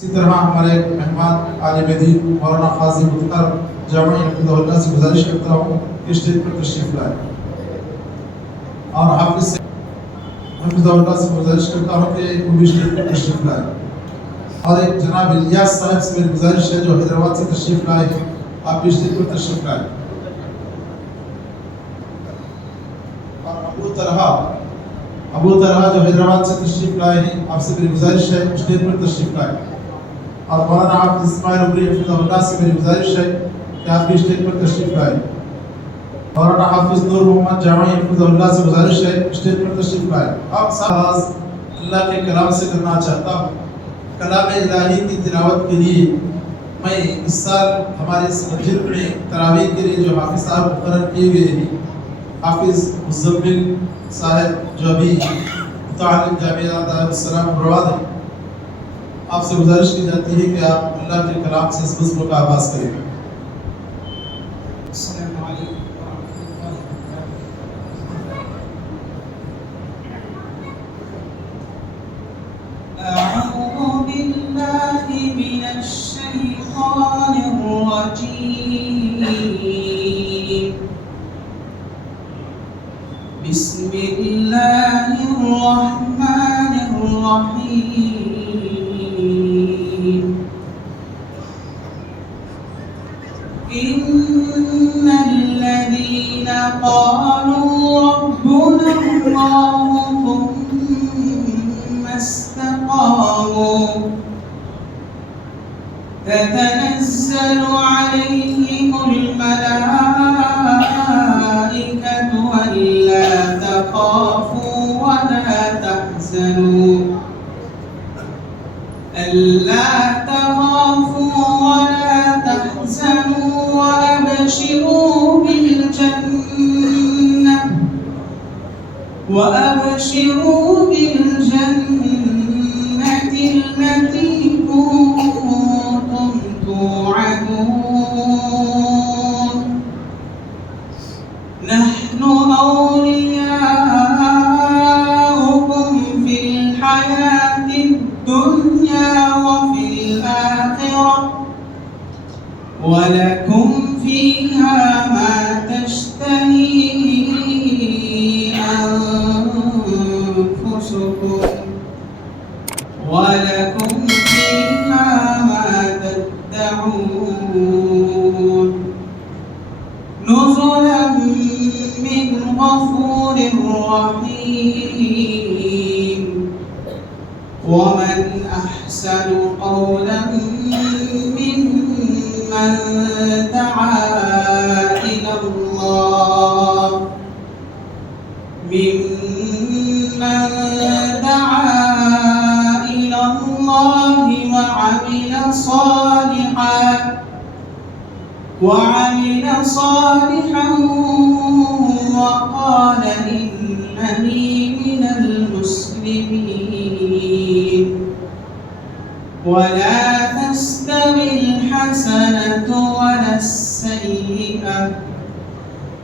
اسی طرح ہمارے مہمان عالم دین مولانا قاضی مختار جامعی حفظہ اللہ سے گزارش کرتا ہوں کہ اسٹیج پر تشریف لائے، اور حافظ سے حفظہ اللہ سے گزارش کرتا ہوں کہ وہ بھی اسٹیج پر تشریف لائے، اور ایک جناب الیاس صاحب سے میری گزارش ہے جو حیدرآباد سے تشریف لائے ہیں، آپ بھی اسٹیج پر تشریف لائے، اور ابو طلحہ جو حیدرآباد سے تشریف لائے ہیں، آپ سے میری گزارش ہے اسٹیج پر تشریف لائے، اور مولانا حافظ اسماعیل عمری حفظہ اللہ سے میری گزارش ہے کہ آپ بھی اسٹیج پر تشریف لائے، مولانا حافظ نور محمد جامعی حفظہ اللہ سے گزارش ہے اسٹیج پر تشریف لائے۔ آپ ساتھ اللہ کے کلام سے کرنا چاہتا ہوں۔ کلام الہی کی تلاوت کے لیے میں اس سال ہمارے اس مسجد میں تراویح کے لیے جو حافظ صاحب مقرر کیے گئے ہیں، حافظ مزمل صاحب جو ابھی متعلم جامعہ دار السلام رواد ہیں، آپ سے گزارش کی جاتی ہے کہ آپ اللہ کے کلام سے اس مضمون کا آغاز کریں۔ السلام علیکم ورحمۃ اللہ وبرکاتہ۔ اعوذ باللہ من الشیطان الرجیم، بسم اللہ الرحمن الرحیم۔ إن الذين قالوا ربنا الله ثم استقاموا تتنزل عليهم الملائكة ألا تخافوا ولا تحزنوا وأبشروا بالجنة التي كنتم توعدون، نحن أولياؤكم في الحياة الدنيا وفي الآخرة، ولكم فيها ما تشتهي أنفسكم ولكم فيها ما تدعون، نزلا من غفور رحيم، ومن أحسن قولا ممن دعا إلى الله وعمل صالحا وقال إنني من المسلمين، ولا تستوي الحسنة ولا السيئة،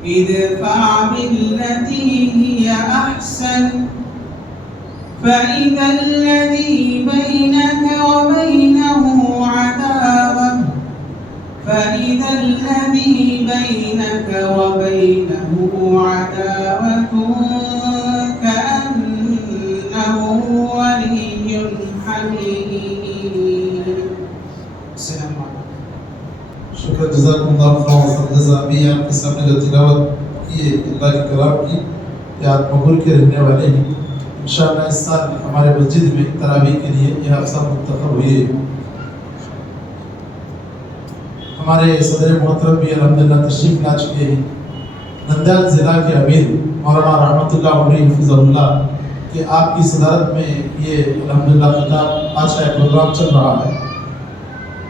ادفع بالتي هي أحسن، فإذا الذي بينك وبينه عداوة كأنه ولي حميم۔ السلام علیکم۔ شکر، جزاکم اللہ خیر جزا۔ ابھی آپ کے سامنے جو تلاوت کی ہے اللہ کے کلام کی، یہ آپ مغل کے رہنے والے ہیں۔ انشاءاللہ اس سال ہمارے مسجد میں تراویح کے لیے یہ حفظہ منتخب ہوئی ہے۔ ہمارے صدر محترم بھی الحمدللہ تشریف لا چکے ہیں۔ نندیال ضلع کے امیر مولانا رحمۃ اللہ عمری حفظہ اللہ کہ آپ کی صدارت میں یہ الحمدللہ خطاب آج کا پروگرام چل رہا ہے۔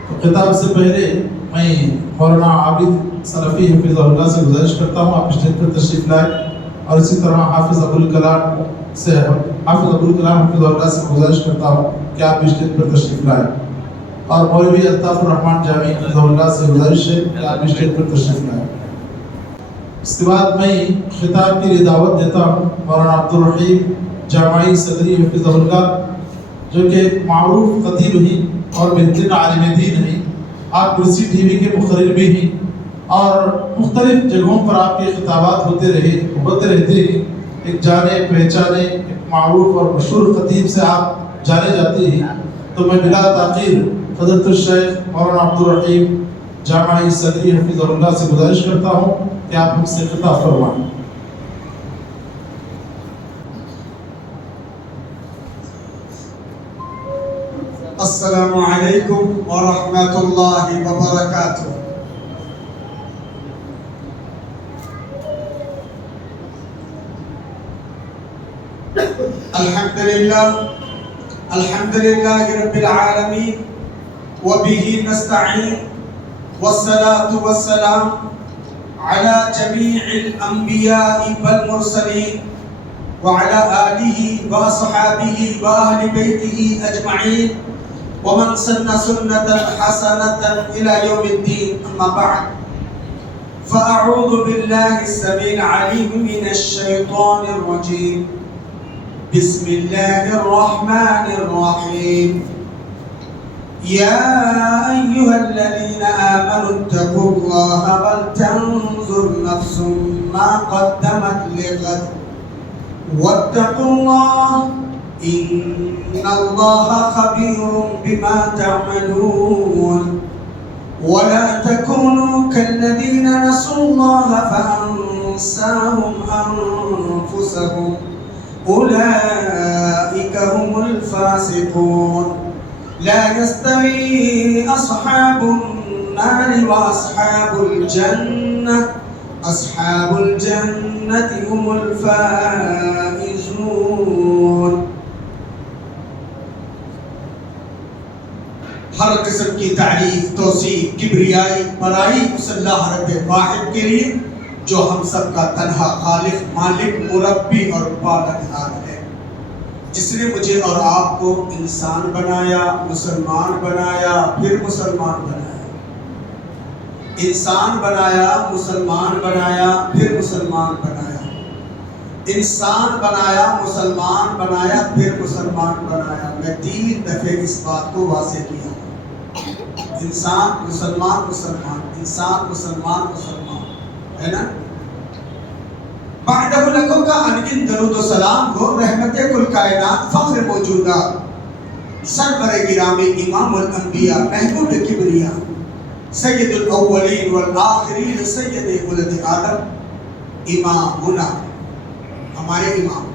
تو خطاب سے پہلے میں مولانا عابد سلفی حفظہ اللہ سے گزارش کرتا ہوں آپ اسٹیج پر تشریف لائے، اور اسی طرح حافظ ابوالکلام حفظہ اللہ سے گزارش کرتا ہوں کہ آپ اسٹیج پر تشریف لائے، اور مولوی الطاف الرحمن جامعی حفظہ اللہ سے گزارش ہے کہ آپ اسٹیج پر تشریف لائے۔ اس کے بعد میں خطاب کے لیے دعوت دیتا ہوں مولانا عبدالرحیم جامعی صدری حفظہ اللہ، جو کہ ایک معروف خطیب ہی اور بہترین عالم دین ہیں. آپ کرسی ٹی وی کے مقرر بھی ہیں اور مختلف جگہوں پر آپ کے خطابات ہوتے رہتے ہیں. ایک جانے پہچانے ایک معروف اور مشہور خطیب سے آپ جانے جاتے ہیں. تو میں بلا تاخیر حضرت الشیخ مولانا عبدالرحیم جامعی صدری حفظہ اللہ سے گزارش کرتا ہوں کہ آپ ہم سے خطاب فرمائیں. السلام علیکم ورحمۃ اللہ وبرکاتہ. الحمد للہ رب العالمین وبہ نستعین والصلاة والسلام علی جمیع الانبیاء والمرسلین وعلى آلہ واصحابہ واہل بیتہ اجمعین ومن سن سنة حسنة إلى يوم الدين. أما بعد فأعوذ بالله السميع العليم من الشيطان الرجيم. بسم الله الرحمن الرحيم. يا أيها الذين آمنوا اتقوا الله ولتنظر نفس ما قدمت لغد واتقوا الله إن الله خبير بما تعملون. ولا تكونوا كالذين نسوا الله فأنساهم أنفسهم أولئك هم الفاسقون. لا يستوي أصحاب النار وأصحاب الجنة أصحاب الجنة هم الفائزون. ہر قسم کی تعریف توصیف کبریائی بڑائی اس اللہ رب واحد کے لیے جو ہم سب کا تنہا خالق مالک مربی اور پالنہار ہے، جس نے مجھے اور آپ کو انسان بنایا، مسلمان بنایا، پھر مسلمان بنایا، انسان بنایا، مسلمان بنایا، پھر مسلمان بنایا، انسان بنایا، مسلمان بنایا، پھر مسلمان بنایا. میں 3 دفعے اس بات کو واضح کیا. انسان مسلمان مسلمان، انسان مسلمان مسلمان، ہے نا؟ بعدہ لکھو کا انگن درود و سلام کو رحمت کل کائنات فخر موجودات سرور گرامی امام الانبیاء محبوب کبریا سید الاولین والآخرین سید ولد آدم امامنا، ہمارے امام.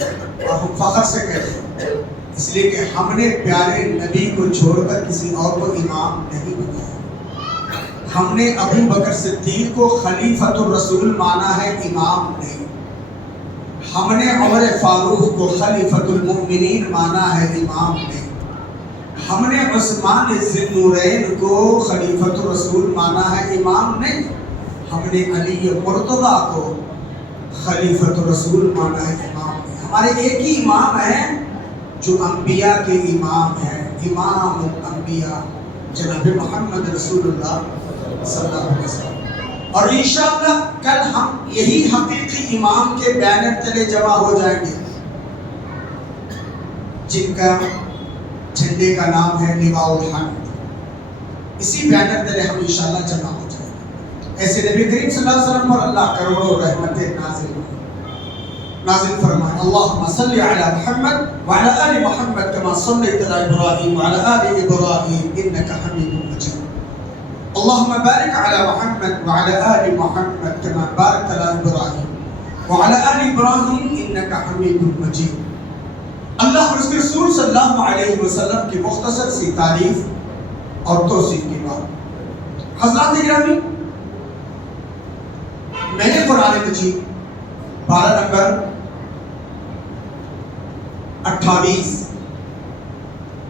اور ہم فخر سے کہتے ہیں اس لیے کہ ہم نے پیارے نبی کو چھوڑ کر کسی اور کو امام نہیں بنایا. ہم نے ابو بکر صدیق کو خلیفۃ الرسول مانا ہے، امام نہیں. ہم نے عمر فاروق کو خلیفۃ المؤمنین مانا ہے، امام نہیں. ہم نے عثمان ذی النورین کو خلیفۃ الرسول مانا ہے، امام نہیں. ہم نے علی مرتضیٰ کو خلیفۃ الرسول مانا ہے، امام نہیں. ہمارے ایک ہی امام ہیں جو انبیاء کے امام ہیں، امام الانبیاء جناب محمد رسول اللہ صلی اللہ علیہ وسلم. اور انشاءاللہ کل ہم یہی حقیقی امام کے بینر تلے جمع ہو جائیں گے جن کا جھنڈے کا نام ہے لواء الحمد. اسی بینر تلے ہم انشاءاللہ جمع ہو جائیں گے. ایسے نبی کریم صلی اللہ علیہ وسلم پر اللہ کروڑوں رحمتیں نازل فرمائے. اللہم صلی علی محمد وعلی آل محمد کما صلیت علی ابراہیم وعلی آل ابراہیم انکا حمید مجید. اللہم بارک علی محمد وعلی آل محمد کما بارکت علی ابراہیم وعلی آل ابراہیم انکا حمید مجید. اللہ اور اس کے رسول صلی اللہ علیہ وسلم کی مختصر سی تعریف اور توصیف کی بات. حضرات گرامی، میں نے قرآن مجید 12 نمبر 28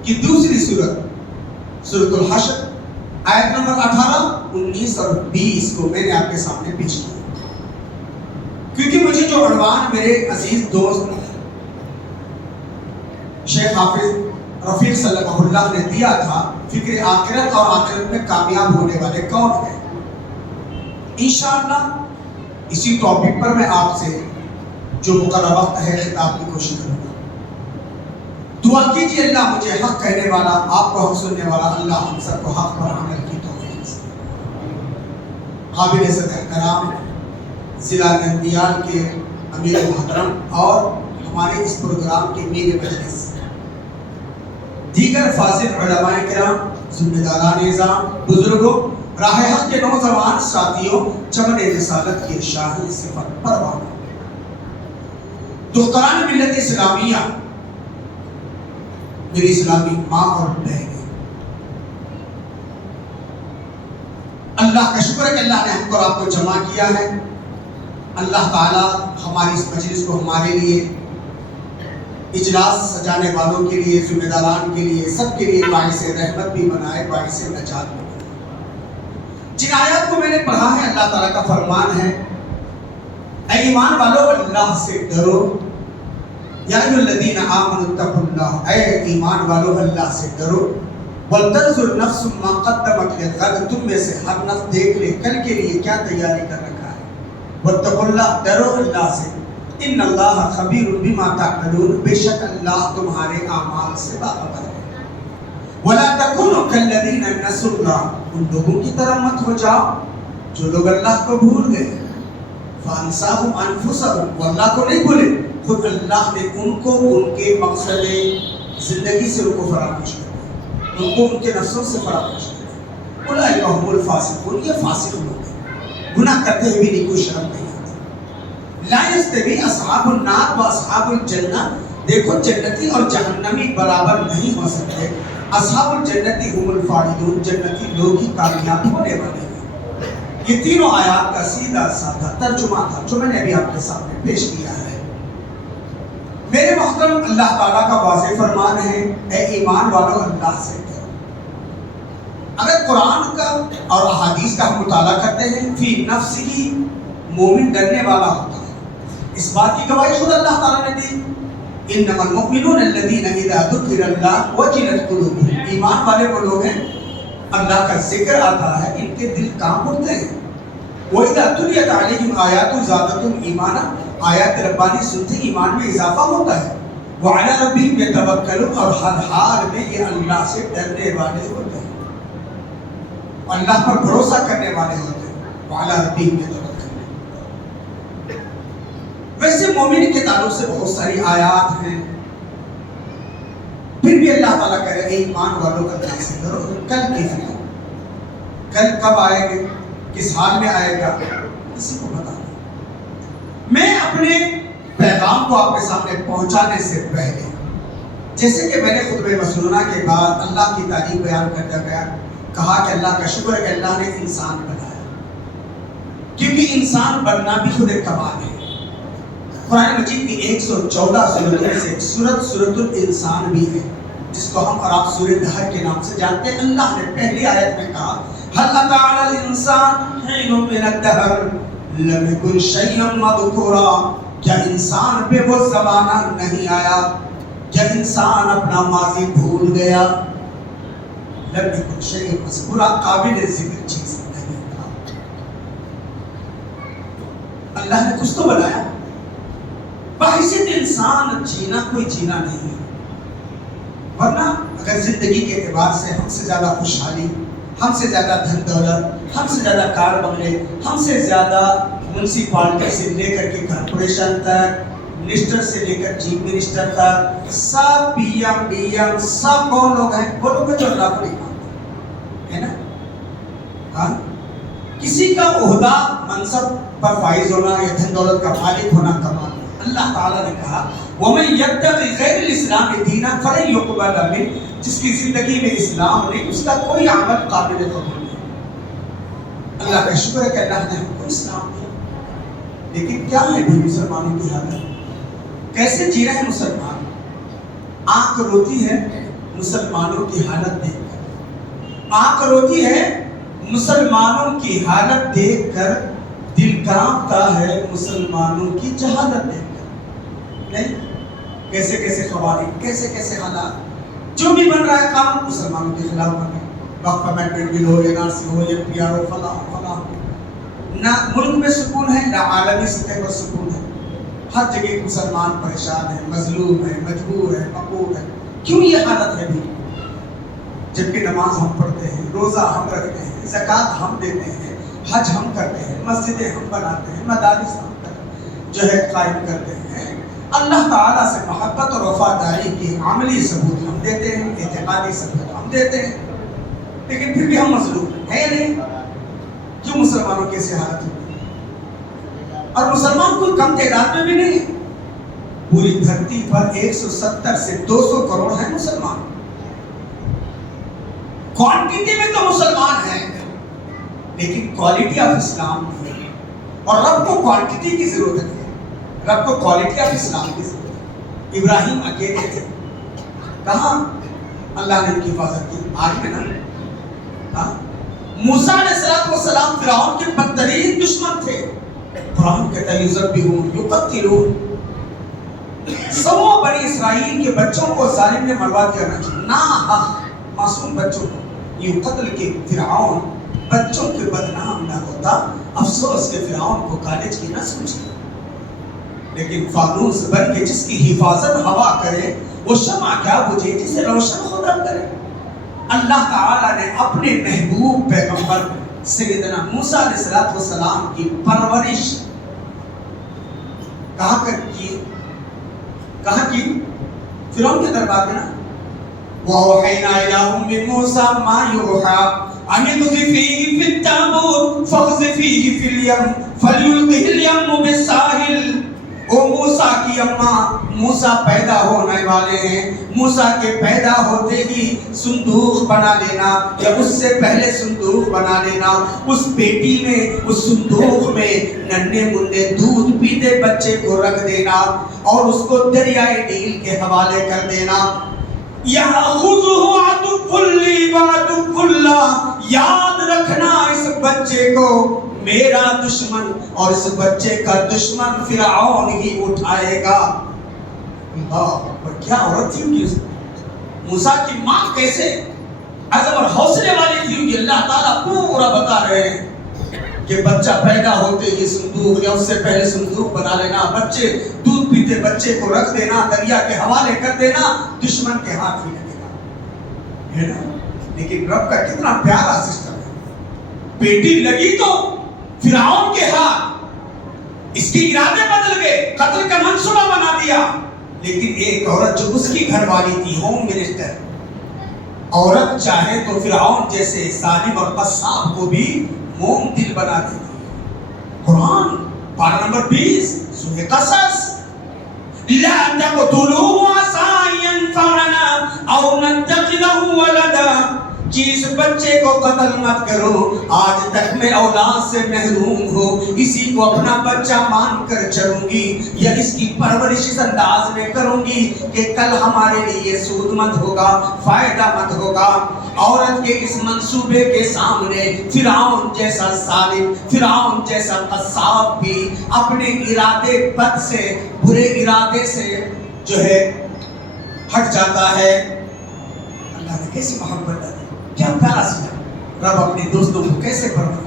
کی دوسری سورت الحشر آیت نمبر 18، 19 اور 20 کو میں نے آپ کے سامنے پیش کیا، کیونکہ مجھے جو عنوان میرے عزیز دوست شیخ حافظ رفیق صلی اللہ نے دیا تھا، فکر آخرت اور آخرت میں کامیاب ہونے والے کون ہیں، انشاءاللہ اسی ٹاپک پر میں آپ سے جو مقررہ وقت ہے خطاب کی کوشش کروں گا. دعا کیجیے اللہ مجھے حق کہنے والا، آپ کو حق سننے والا، اللہ ہم سب کو حق پر عمل کی توفیق سے۔ قابل صدر احترام ضلع نندیال کے امیر محترم اور ہمارے اس پروگرام کے میر مجلس، دیگر فاضل علماء کرام، ذمہ داران نظام، بزرگوں، راہ حق کے نوجوان ساتھیوں، چمن رسالت کی شاہی صفت پروان، دختران ملت اسلامیہ، میری اسلامی ماں اور بہنیں، اللہ کا شکر ہے کہ اللہ نے ہم کو اور آپ کو جمع کیا ہے۔ اللہ تعالیٰ ہماری اس مجلس کو ہمارے لیے، اجلاس سجانے والوں کے لیے، ذمہ داران کے لیے، سب کے لیے باعث رحمت بھی بنائے، باعث نجات بھی بنائے۔ جن آیات کو میں نے پڑھا ہے، اللہ تعالیٰ کا فرمان ہے، اے ایمان والو اللہ سے ڈرو، یا ایھا الذین آمنوا اتقوا اللہ، اے ایمان والو اللہ سے ڈرو، وَلْتَنْظُرْ نَفْسٌ مَا قَدَّمَتْ لِغَدٍ، تم میں سے ہر نفس دیکھ لے کل کے لیے کیا تیاری کر رکھا ہے۔ وَاتَّقُوا اللَّهَ، ڈرو اللہ سے، ان اللہ خبیر بما تعملون، بے شک اللہ تمہارے اعمال سے باخبر ہے۔ وَلَا تَكُونُوا كَالَّذِينَ نَسُوا اللَّهَ، ان لوگوں کی طرح مت ہو جاؤ جو لوگ اللہ کو بھول گئے۔ فَأَنْسَاهُمْ أَنفُسَهُمْ، وہ اللہ کو نہیں بھولے، خود اللہ نے ان کو ان کے مقصد زندگی سے ان کو فراموش کر دیا، ان کو ان کے نفسوں سے فراموش کر دیا۔ اولئک هم الفاسقون، یہ فاسق لوگ ہیں، گناہ کرتے ہوئے بھی کوئی شرم نہیں آتی۔ لا یستوی اصحاب النار و اصحاب الجنہ، دیکھو جنتی اور جہنمی برابر نہیں ہو سکتے۔ اصحاب الجنتی هم الفائزون، جنتی لوگ ہی کامیاب ہونے والے ہیں۔ یہ تینوں آیات کا سیدھا سادہ ترجمہ تھا جو میں نے ابھی آپ کے سامنے پیش کیا ہے۔ میرے محترم، اللہ تعالیٰ کا واضح فرمان ہے، اے ایمان والو اللہ سے ڈرو۔ اگر قرآن کا اور احادیث کا ہم مطالعہ کرتے ہیں، فی نفس ہی مومن ڈرنے والا ہوتا ہے۔ اس بات کی گواہی خود اللہ تعالیٰ نے دی، انما المؤمنون الذین اذا ذکر اللہ وجلت قلوبہم، ایمان والے وہ لوگ ہیں اللہ کا ذکر آتا ہے ان کے دل کانپ اٹھتے ہیں۔ وَإِذَا تُلِيَتْ عَلَيْهِمْ آیَاتُ زَادَتْهُمْ ایمانا، آیات ربانی سنتے ایمان میں اضافہ ہوتا ہے۔ وَعَلَىٰ رَبِّهِمْ يَتَوَكَّلُونَ، اور ہر حال میں یہ اللہ سے ڈرنے والے ہوتے ہیں، اللہ پر بھروسہ کرنے والے ہوتے ہیں۔ وَعَلَىٰ رَبِّهِمْ يَتَوَكَّلُونَ۔ ویسے مومن کے تعلق سے بہت ساری آیات ہیں، پھر بھی اللہ تعالیٰ کہہ رہے ہیں ایمان والوں اللہ سے ڈرو۔ کل کی فکر، کل کب آئے گے، کس حال میں آئے گا، کسی کو پتا نہیں۔ میں اپنے پیغام کو آپ کے سامنے پہنچانے سے پہلے، جیسے کہ میں نے خطبہ مسنونہ کے بعد اللہ کی تعریف بیان کرتے گیا، کہا کہ اللہ کا شکر ہے کہ اللہ نے انسان بنایا، کیونکہ انسان بننا بھی خود ایک کمال ہے۔ قرآن مجید کی 114 سورتوں سے سورت الانسان بھی ہے، جس کو ہم اور آپ سورۃ دہر کے نام سے جانتے ہیں۔ اللہ نے پہلی آیت میں کہا هل أتى على الإنسان حين من الدهر لم يكن شيئا مذكورا، کیا انسان پہ وہ زمانہ نہیں آیا، کیا انسان اپنا ماضی بھول گیا؟ لم يكن شيئا مذكورا، قابل ذکر چیز نہیں تھا۔ اللہ نے کچھ تو بنایا، بحیثیت انسان جینا کوئی جینا نہیں ہے، ورنہ اگر زندگی کے اعتبار سے ہم سے زیادہ خوشحالی، ہم سے زیادہ دھن دولت، ہم سے زیادہ کار بنگلے، ہم سے زیادہ میونسپالٹی سے لے کر کے کارپوریشن تک، منسٹر سے لے کر چیف منسٹر تک، سب پی ایم ڈی ایم سب کون لوگ ہیں؟ وہ لوگ جو اللہ کو نہیں مانتے ہے نا۔ ہاں، کسی کا عہدہ منصب پر فائز ہونا یا دھن دولت کا مالک ہونا کمال ہے۔ اللہ تعالیٰ نے کہا وَمَن يَبْتَغِ غَيْرَ الْإِسْلَامِ دِينًا فَلَن يُقْبَلَ مِنْهُ، جس کی زندگی میں اسلام نہیں، اس کا کوئی عمل قابل قبول نہیں۔ اللہ کا شکر ہے کہ اللہ نے ہم کو اسلام دیا، لیکن کیا ہے بھی مسلمانوں کی حالت؟ کیسے جی رہے ہیں مسلمان؟ آنکھ روتی ہے مسلمانوں کی حالت دیکھ کر، آنکھ روتی ہے مسلمانوں کی حالت دیکھ کر، دل کانپتا ہے مسلمانوں کی جہالت دیکھ کر۔ نہیں، کیسے کیسے قوانین، کیسے کیسے حالات، جو بھی بن رہا ہے کام مسلمانوں کے خلاف بن رہا ہے۔ وقف امینڈمنٹ بل ہو، این آر سی ہو، یا پی آر ہو، فلاں فلاں، نہ ملک میں سکون ہے، نہ عالمی سطح پر سکون ہے۔ ہر جگہ مسلمان پریشان ہے، مظلوم ہے، مجبور ہے، مقہور ہے۔ کیوں یہ حالت ہے بھی؟ جبکہ نماز ہم پڑھتے ہیں، روزہ ہم رکھتے ہیں، زکوٰۃ ہم دیتے ہیں، حج ہم کرتے ہیں، مسجدیں ہم بناتے ہیں، مدارس ہم قائم کرتے ہیں، اللہ تعالیٰ سے محبت اور وفاداری کی عملی ثبوت ہم دیتے ہیں، اعتقادی ثبوت ہم دیتے ہیں، لیکن پھر بھی ہم مظلوم ہیں یا نہیں؟ کیوں مسلمانوں کی ایسی حالت ہوتی ہے؟ اور مسلمان کوئی کم تعداد میں بھی نہیں ہے، پوری دھرتی پر 170 سے 200 کروڑ ہیں مسلمان، کوانٹٹی میں تو مسلمان ہیں لیکن کوالٹی آف اسلام نہیں ہے، اور رب کو کوانٹٹی کی ضرورت ہے، رب کو کوالٹی آف اسلام کی ضرورت ہے۔ ابراہیم اکیلے تھے، کہاں اللہ نے ان کی حفاظت کی؟ آج میں نا موسیٰ علیہ السلام فرعون کے بدترین دشمن تھے، قرآن کہتا ہے یذبحون یقتلون، سو بنی اسرائیل کے بچوں کو ظالم نے مروا دیا، نا حق معصوم بچوں کو یہ قتل کے فرعون بچوں کے بدنام نہ ہوتا، افسوس کہ فرعون کو کالج کی نہ سمجھے، لیکن فانوس بن کے جس کی حفاظت ہوا کرے وہ شمع کیا بجھے جسے روشن خدا کرے۔ اللہ تعالیٰ نے اپنے محبوب پیغمبر سیدنا موسیٰ علیہ السلام کی پرورش کہاں کی؟ فرعون کے دربار میں نا، وَأَوْحَيْنَا إِلَىٰ أُمِّ مُوسَىٰ مَا يُوحَىٰ أَنِ اقْذِفِيهِ فِي التَّابُوتِ فَاقْذِفِيهِ فِي الْيَمِّ فَلْيُلْقِهِ الْيَمُّ بِالسَّاحِلِ۔ او موسیٰ کی اماں، موسیٰ پیدا ہونے والے ہیں، موسیٰ کے پیدا ہوتے ہی صندوق بنا لینا یا اس سے پہلے صندوق بنا لینا، اس پیٹی میں، اس صندوق میں ننھے منھے دودھ پیتے بچے کو رکھ دینا اور اس کو دریائے نیل کے حوالے کر دینا۔ یَأْخُذُهُ عَدُوٌّ لِّي وَعَدُوٌّ لَّهُ، یاد رکھنا اس بچے کو میرا دشمن اور اس بچے کا دشمن فرعون ہی اٹھائے گا۔ اللہ پر کیا عورت تھی ان کی، موسیٰ کی ماں کیسے عزم اور حوصلے والی تھی، اللہ تعالیٰ پورا بتا رہے ہیں کہ بچہ پیدا ہوتے ہی صندوق یا اس سے پہلے صندوق بنا لینا، بچے دودھ پیتے بچے کو رکھ دینا، دریا کے حوالے کر دینا، دشمن کے ہاتھ ہی لگے گا، ہے نا؟ لیکن رب کا کتنا پیارا سسٹم ہے، بیٹی لگی تو فرعون کے ہاتھ، اس کی ارادے بدل گئے، قتل کا منصوبہ بنا دیا، لیکن ایک عورت جو اس کی گھر والی تھی، ہوم منسٹر، عورت چاہے تو فرعون جیسے ظالم اور قصاب کو بھی موم دل بنا دیتی ہے۔ قرآن پارہ نمبر 20 سورہ قصص، لا تقتلوه عسى أن ينفعنا أو نتخذه ولدا، جس بچے کو قتل مت کرو، آج تک میں اولاد سے محروم ہوں، اسی کو اپنا بچہ مان کر چلوں گی یا اس کی پرورش اس انداز میں کروں گی کہ کل ہمارے لیے سود مند ہوگا، فائدہ مند ہوگا۔ عورت کے اس منصوبے کے سامنے فرعون جیسا ظالم، فرعون جیسا قصاب بھی اپنے ارادے بد سے، برے ارادے سے جو ہے ہٹ جاتا ہے۔ اللہ نے کیسی محبت دی، کیا پیارا سنا، رب اپنے دوستوں کو کیسے پرورا۔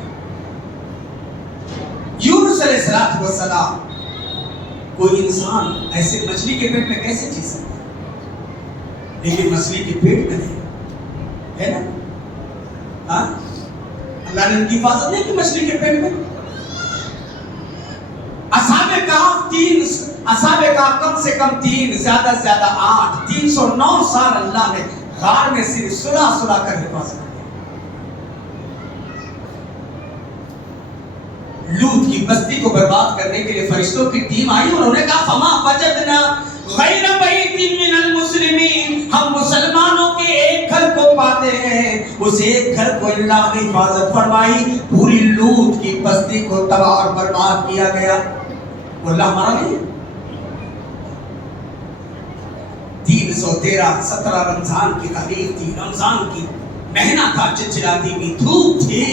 یونس علیہ السلام، کوئی انسان ایسے مچھلی کے پیٹ میں کیسے جی سکتا ہے، لیکن مچھلی کے پیٹ میں نہیں، ہے نا؟ ہاں، اللہ نے ان کی حفاظت نہیں کی مچھلی کے پیٹ میں۔ اصحاب کہف کم سے کم 3 زیادہ سے زیادہ 8 309 سال اللہ نے غار میں صرف سلا کر حفاظت کی۔ لوط کی بستی کو برباد کرنے کے لیے فرشتوں کی ٹیم آئی، انہوں نے کہا فما وجدنا غیر بیت من المسلمین، ہم مسلمانوں کے ایک گھر کو پاتے ہیں، اس ایک گھر کو اللہ نے حفاظت فرمائی، پوری لوط کی بستی کو تباہ اور برباد کیا گیا۔ وہ اللہ ہمارا نہیں، 313 17 رمضان کی تاریخ تھی، رمضان کی مہینہ تھا، چلچلاتی بھی دھوپ تھی،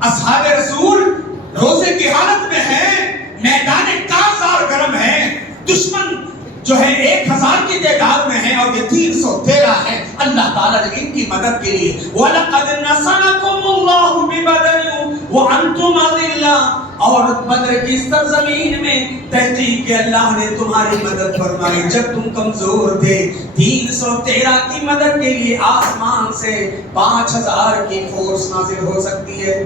اصحاب رسول روزے کی حالت میں ہیں، میدان کارزار گرم ہے، دشمن جو ہے 1000 کی تعداد میں ہے اور یہ 313 ہے۔ اللہ تعالیٰ نے ان کی مدد کے لیے وَلَقَدْ نَصَرَكُمُ اللَّهُ بِبَدْرٍ وَأَنْتُمْ أَذِلَّةٌ، اور بدر کی سرزمین میں تحقیق کہ اللہ نے تمہاری مدد فرمائی جب تم کمزور تھے. 313 کی مدد کے لیے آسمان سے 5000 کی فورس نازل ہو سکتی ہے.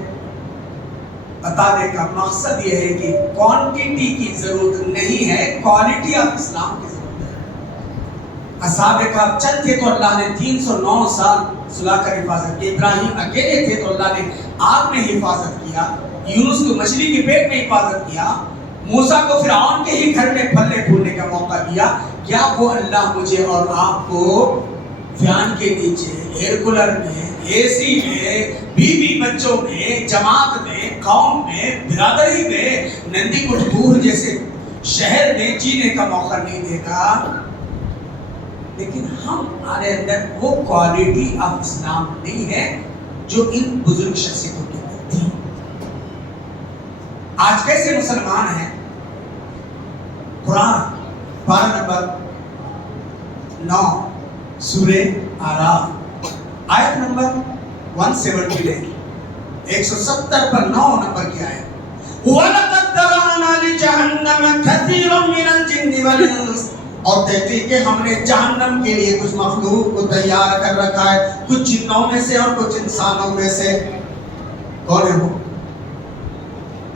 بتانے کا مقصد یہ ہے کہ کوانٹٹی کی ضرورت نہیں ہے، کوالٹی آف اسلام کی ضرورت ہے. اصحاب کہف چند تھے تو اللہ نے 309 سال سلا کر حفاظت کی. ابراہیم اکیلے تھے تو اللہ نے آگ میں حفاظت کیا. یونس کو مچھلی کے پیٹ میں حفاظت کیا. موسیٰ کو فرعون کے ہی گھر میں پھلنے پھولنے کا موقع دیا. کیا وہ اللہ مجھے اور آپ کو فین کے نیچے، ایئر کولر میں، اے سی میں، بیوی بچوں میں، جماعت میں، قوم میں، برادری میں، نندی کٹھپور جیسے شہر میں جینے کا موقع نہیں دے گا؟ لیکن ہمارے اندر وہ کوالٹی آف اسلام نہیں ہے جو ان بزرگ شخصیتوں کے اندر تھی. آج کیسے مسلمان ہیں؟ قرآن پارہ نمبر 9 سورہ آراف آیت نمبر 170 170 پر 9 نمبر کی آیت. وَلَقَدْ ذَرَأْنَا لِجَهَنَّمَ كَثِيرًا مِنَ الْجِنِّ وَالْإِنسِ. اور کہتے ہیں کہ ہم نے جہنم کے لیے کچھ مخلوق کو تیار کر رکھا ہے، کچھ جنوں میں سے اور کچھ انسانوں میں سے. کون ہے وہ؟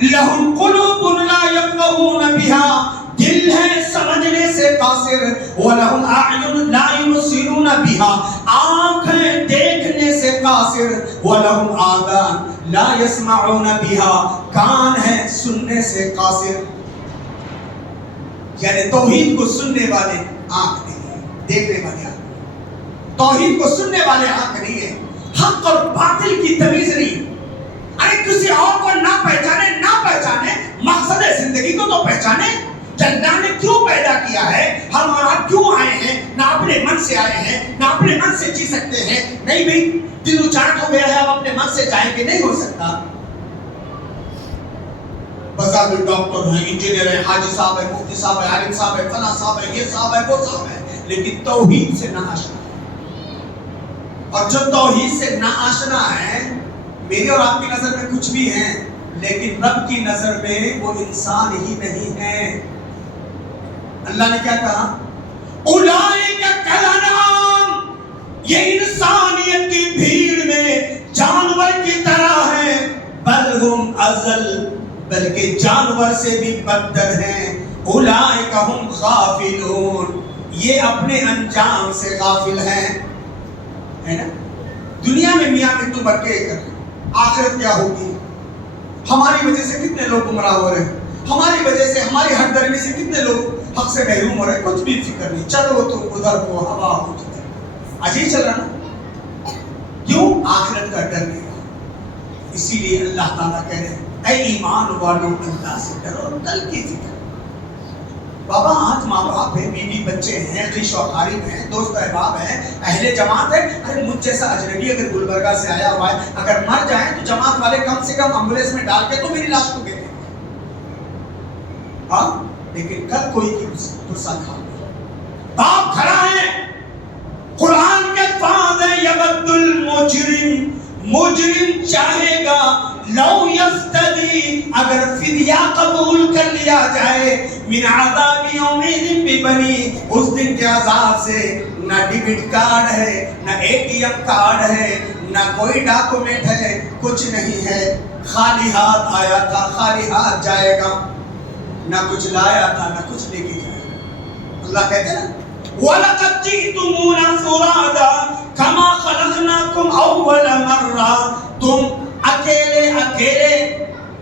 لَهُمْ قُلُوبٌ لَا يَفْقَهُونَ بِهَا. دل ہے سمجھنے سے قاصر. وَلَهُمْ أَعْيُنٌ لَا يُبْصِرُونَ بِهَا. آنکھ ہے دیکھنے سے قاصر. وَلَهُمْ آذان لَا يَسْمَعُونَ بِهَا. کان ہے سننے سے قاصر. یعنی توحید کو سننے والے آنکھ نہیں ہے، دیکھنے والے آنکھ نہیں. توحید کو سننے والے آنکھ نہیں ہے. حق اور باطل کی تمیز نہیں. ارے کسی اور کو نہ پہچانے مقصد زندگی کو تو پہچانے. اللہ نے کیوں پیدا کیا ہے، ہم اور آپ کیوں آئے ہیں. نہ اپنے من سے آئے ہیں، نہ اپنے من سے جی سکتے ہیں. نہیں بھئی دل اچاٹ ہو گیا ہے، اب اپنے من سے جائیں گے، نہیں ہو سکتا. بظاہر ڈاکٹر ہیں، انجینئر ہیں، حاجی صاحب ہیں، مفتی صاحب ہیں، عالم صاحب ہیں، فلاں صاحب ہیں، یہ صاحب ہے، وہ صاحب ہے، لیکن توحید سے نہ آشنا ہے. اور جو توحید سے نہ آشنا ہے، میری اور آپ کی نظر میں کچھ بھی ہیں، لیکن رب کی نظر میں وہ انسان ہی نہیں ہے. اللہ نے کیا کہا؟ اولئک کالانعام. یہ انسانیت کی بھیڑ میں جانور کی طرح ہے. بل ہم اضل، بلکہ جانور سے بھی بدتر ہیں. اولئک ہم غافلون. یہ اپنے انجام سے غافل ہیں. ہے نا؟ دنیا میں میاں میں تو برکے کر رہے، آخرت کیا ہوگی؟ ہماری وجہ سے کتنے لوگ گمراہ ہو رہے ہیں، ہماری وجہ سے، ہماری ہر درمی سے کتنے لوگ حق سے محروم ہو رہے ہیں. کچھ بھی فکر نہیں، چلو تو ادھر کو ہوا ہو جائے. عجیب چل رہا نا؟ کیوں؟ آخرت کا ڈر نہیں رہا. اسی لیے اللہ تعالیٰ کہہ رہے ہیں اے ایمان والوں اللہ سے ڈرو، کل کی فکر. بابا آج ماں باپ ہیں، بیوی بچے ہیں، خیش و اقارب ہیں، دوست احباب ہیں، اہل جماعت ہے. ارے مجھ جیسا اجنبی اگر گلبرگہ سے آیا ہوا ہے، اگر مر جائیں تو جماعت والے کم سے کم ایمبولینس میں ڈال کے تو میری لاش کو دے دیں. ہاں لیکن کل کوئی کی غصہ کھا گیا. باپ کھڑا ہے، قرآن کے الفاظ ہیں یبد المجرم. مجرم چاہے گا لو یفتدی، اگر فدیہ قبول کر لیا جائے، من عذاب یومئذ ببنی، اس دن کے عذاب سے نہ ڈیبٹ کارڈ ہے، نہ ATM کارڈ ہے، نہ کوئی ڈاکومنٹ ہے، کچھ نہیں ہے. خالی ہاتھ آیا تھا، خالی ہاتھ جائے گا. نہ کچھ لایا تھا، نہ کچھ لے کے جائے گا. اللہ کہتے ہیں نا وَلَقَدْ جِئْتُمُونَا فُرَادًا كَمَا خَلَقْنَاكُمْ أَوَّلَ مَرَّةٍ. تم اکیلے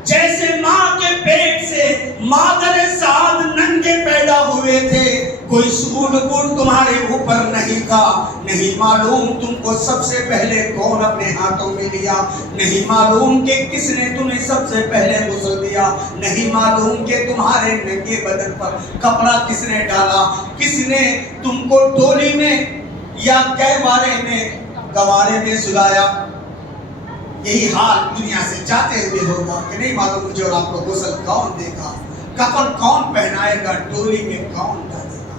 جیسے ماں کے پیٹ سے مادر سعد ننگے پیدا ہوئے تھے، کوئی سکون تمہارے اوپر نہیں تھا. نہیں معلوم تم کو سب سے پہلے کون اپنے ہاتھوں میں لیا، نہیں معلوم کہ کس نے تمہیں سب سے پہلے غسل دیا، نہیں معلوم کہ تمہارے ننگے بدن پر کپڑا کس نے ڈالا، کس نے تم کو ڈولی میں یا گہوارے میں گوارے میں سلایا. یہی حال دنیا سے جاتے ہوئے ہوگا کہ نہیں معلوم مجھے اور آپ کو غسل کون دے گا، کفن کون پہنائے گا، ڈولی میں کون ڈالے گا.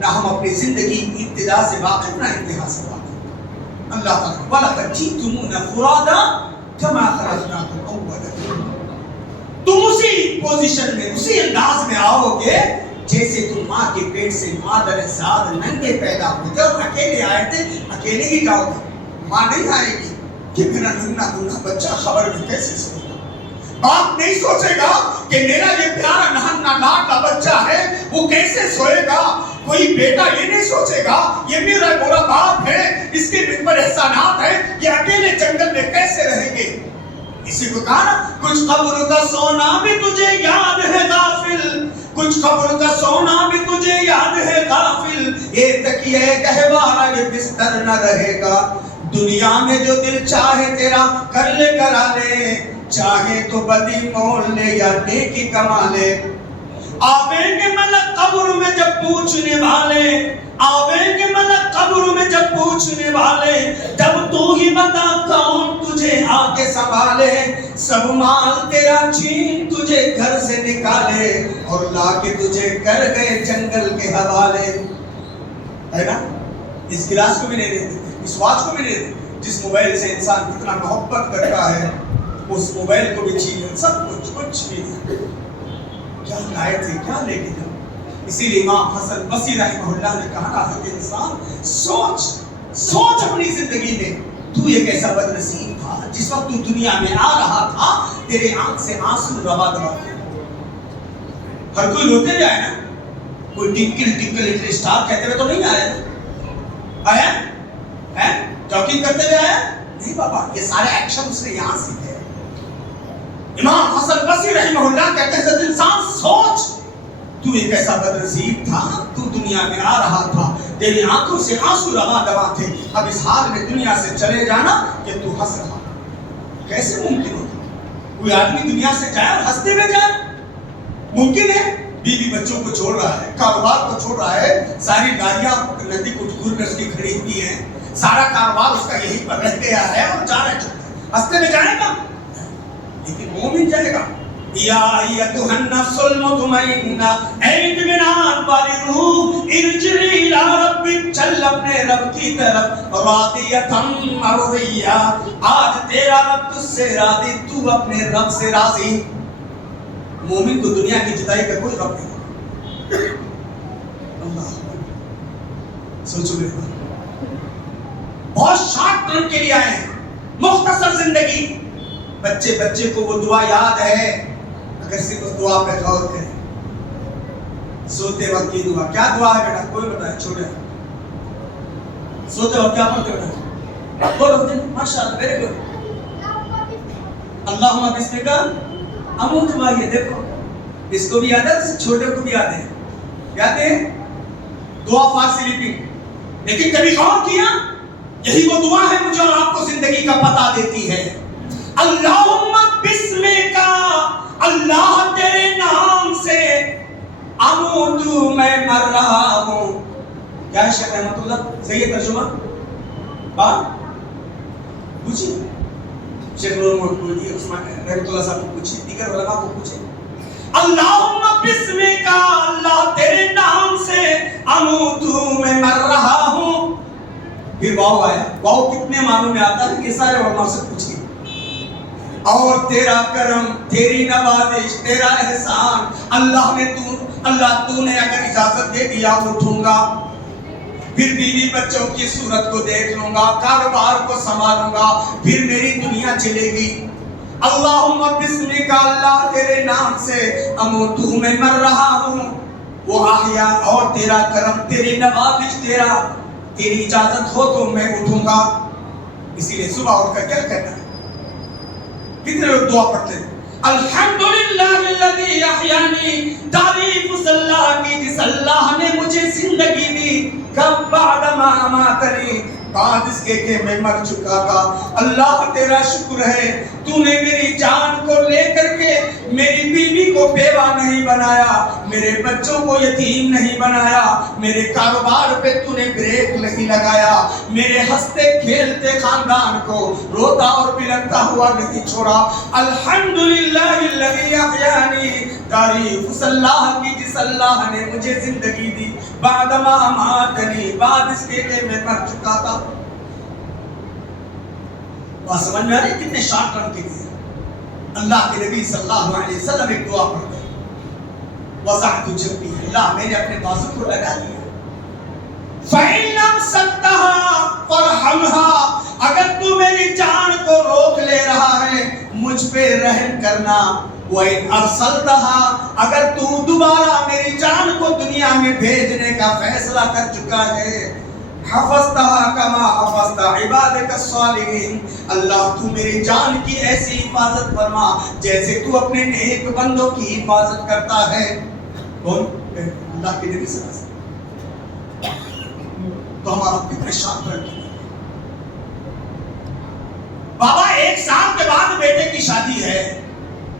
نہ ہم اپنی زندگی ابتدا سے واقف، نہ انتہا سے واقف. اللہ تعالیٰ وَلَقَدْ جِئْتُمُونَا فُرَادًا كَمَا خَلَقْنَاكُمْ أَوَّلَ. تم اسی اسی پوزیشن میں اسی انداز میں آؤ گے جیسے تم ماں کے پیٹ سے مادر زاد ننگے پیدا ہوئے تھے اور اکیلے آئے تھے، اکیلے ہی جاؤ گے. ماں نہیں آئے گی کہ میرا ننگا ننگا بچہ خبر میں کیسے سوئے گا. باپ نہیں سوچے گا کہ میرا یہ پیارا نہنا لاڈلا بچہ ہے وہ کیسے سوئے گا. کوئی بیٹا یہ نہیں سوچے گا یہ میرا بڑا باپ ہے، اس کے مجھ پر احسانات ہیں، یہ اکیلے جنگل میں کیسے رہیں گے. اسی کو کہا نا کچھ قبر کا سونا بھی تجھے یاد ہے غافل، کچھ قبر کا سونا بھی تجھے یاد ہے غافل، یہ تکیہ گہوارہ یہ بستر نہ رہے گا. دنیا میں جو دل چاہے تیرا کر لے کرا لے، چاہے تو بدی مول لے یا نیکی کما لے. آویں گے ملک قبر میں جب پوچھنے والے، آویں گے ملک قبر میں جب پوچھنے والے، جب تو ہی بتا کون تجھے آگے سنبھالے. سب مال تیرا چھین تجھے گھر سے نکالے اور لا کے تجھے کر گئے جنگل کے حوالے. ہے نا؟ اس گلاس کو بھی نہیں دیتے، اس واچ کو بھی نہیں دیتے. جس موبائل سے انسان کتنا محبت کرتا ہے اس موبائل کو بھی چھین، سب کچھ بھی نہیں. کیا لائے تھے، کیا لے کے جاؤ. اسی لیے امام حسن بصری رحمہ اللہ نے کہا حضرت انسان سوچ اپنی زندگی میں تو ایک ایسا بد نصیب تھا جس وقت تو دنیا میں آ رہا تھا تیرے آنکھ سے آنسو روا دوا تھے. ہر کوئی روتے جائے نا، کوئی ٹنکل ٹنکل لٹل اسٹار کہتے ہوئے تو نہیں آیا ہے جاکنگ کرتے ہوئے آیا نہیں. بابا یہ سارے ایکشن اس نے یہاں سیکھے. امام حسن بصری رحمہ اللہ کہتے ہیں انسان سوچ تو ایک ایسا بد نصیب تھا، تو دنیا میں آ رہا تھا تیری آنکھوں سے آنسو روا دوا تھے، اب اس حال میں دنیا سے چلے جانا کہ تو ہنس رہا. کیسے ممکن ہوگا کوئی آدمی دنیا سے جائے اور ہنستے ہوئے جائے؟ ممکن ہے؟ بیوی بچوں کو چھوڑ رہا ہے، کاروبار کو چھوڑ رہا ہے، ساری گاڑیاں ندی کٹکور میں اس کی کھڑی ہوئی ہیں، سارا کاروبار اس کا یہیں پر رہ گیا ہے اور جانا چاہتا ہے. ہنستے میں جائے گا لیکن مومن جائے گا. یا ایتھا النفس المطمئنہ، اے اطمینان والی روح، ارجعی الی ربک، چل اپنے رب کی طرف، راضیۃ مرضیہ، آج تیرا رب تجھ سے راضی، تو اپنے رب سے راضی. مومن کو دنیا کی جدائی کا کوئی غم نہیں. اللہ سوچو میرے بھائی، بہت شارٹ ٹرم کے لیے آئے ہیں، مختصر زندگی. بچے کو وہ دعا یاد ہے اگر صرف اس دعا پہ غور کریں. سوتے وقت کی دعا کیا دعا ہے بیٹا؟ کوئی بتائے چھوٹے سوتے وقت کیا پڑھتے بیٹا؟ بولو ماشاءاللہ ویری گڈ. اللہم بسمک اموت واہیے. دیکھو اس کو بھی یاد ہے، چھوٹے کو بھی یاد ہے. یاد ہے دعا فار سلیپنگ. لیکن کبھی غور کیا یہی وہ دعا ہے مجھے اور آپ کو زندگی کا پتہ دیتی ہے. اللہم بسمک، اللہ تیرے نام سے، اموت میں مر رہا ہوں. کیا ہے شیخ رحمت اللہ صحیح ترجمہ؟ پوچھیے شیخ رحمت اللہ صاحب کو پوچھیے، دیگر علماء کو پوچھیے. اللہم بسمک، اللہ تیرے نام سے، اموت میں مر رہا ہوں. پھر واو آیا. واو کتنے معنوں میں آتا ہے؟ یہ سارے علماء سے پوچھیے. اور تیرا کرم، تیری نوازش، تیرا احسان، اللہ تو نے اگر اجازت دے دیا اٹھوں گا، پھر بیوی بچوں کی صورت کو دیکھ لوں گا، کاروبار کو سنبھالوں گا، پھر میری دنیا چلے گی. اللہم بسمک، اللہ تیرے نام سے، اموت میں مر رہا ہوں. وہ آیا اور تیرا کرم، تیری نوازش، تیری اجازت ہو تو میں اٹھوں گا. اسی لیے صبح اٹھ کر کیا کرنا ہے؟ کتنے لوگ دعا پڑھتے ہیں؟ الحمدللہ الذی احیانی، تعریف اس اللہ کی جس اللہ نے مجھے زندگی دی، کب بعد ما اماتنی، بعد اس کے کہ میں مر چکا تھا. اللہ تیرا شکر ہے تو نے میری جان کو لے کر کے میری بیوی کو بیوہ نہیں بنایا، میرے بچوں کو یتیم نہیں بنایا، میرے کاروبار پہ تو نے بریک نہیں لگایا، میرے ہنستے کھیلتے خاندان کو روتا اور بلکتا ہوا نہیں چھوڑا. الحمدللہ الذی احیانی، تعریف اس اللہ کی جس اللہ نے مجھے زندگی دی، بعد ما اماتنی، بعد اس کے کہ میں مر چکا تھا. بات سمجھ میں آ رہی؟ کتنے شارٹ ٹرم کے لیے اللہ کے نبی صلی اللہ علیہ وسلم ایک دعا پڑھتے ہیں، وضعت جنبی، اللہ میں نے اپنے بازو کو لگا دیا، فَإِن أَمْسَكْتَهَا فَارْحَمْهَا، اگر تو میری جان کو روک لے رہا ہے مجھ پہ رحم کرنا، وَإِنْ أَرْسَلْتَهَا، اگر تو دوبارہ میری جان کو دنیا میں بھیجنے کا فیصلہ کر چکا ہے، حفظتها كما حفظت عبادك الصالحين، اللہ تو میری جان کی ایسی حفاظت فرما جیسے تو اپنے نیک بندوں کی حفاظت کرتا ہے۔ کون؟ اللہ کے نبی صلی اللہ علیہ وسلم۔ تو ہمارا کتنے شان پر بابا 1 سال کے بعد بیٹے کی شادی ہے،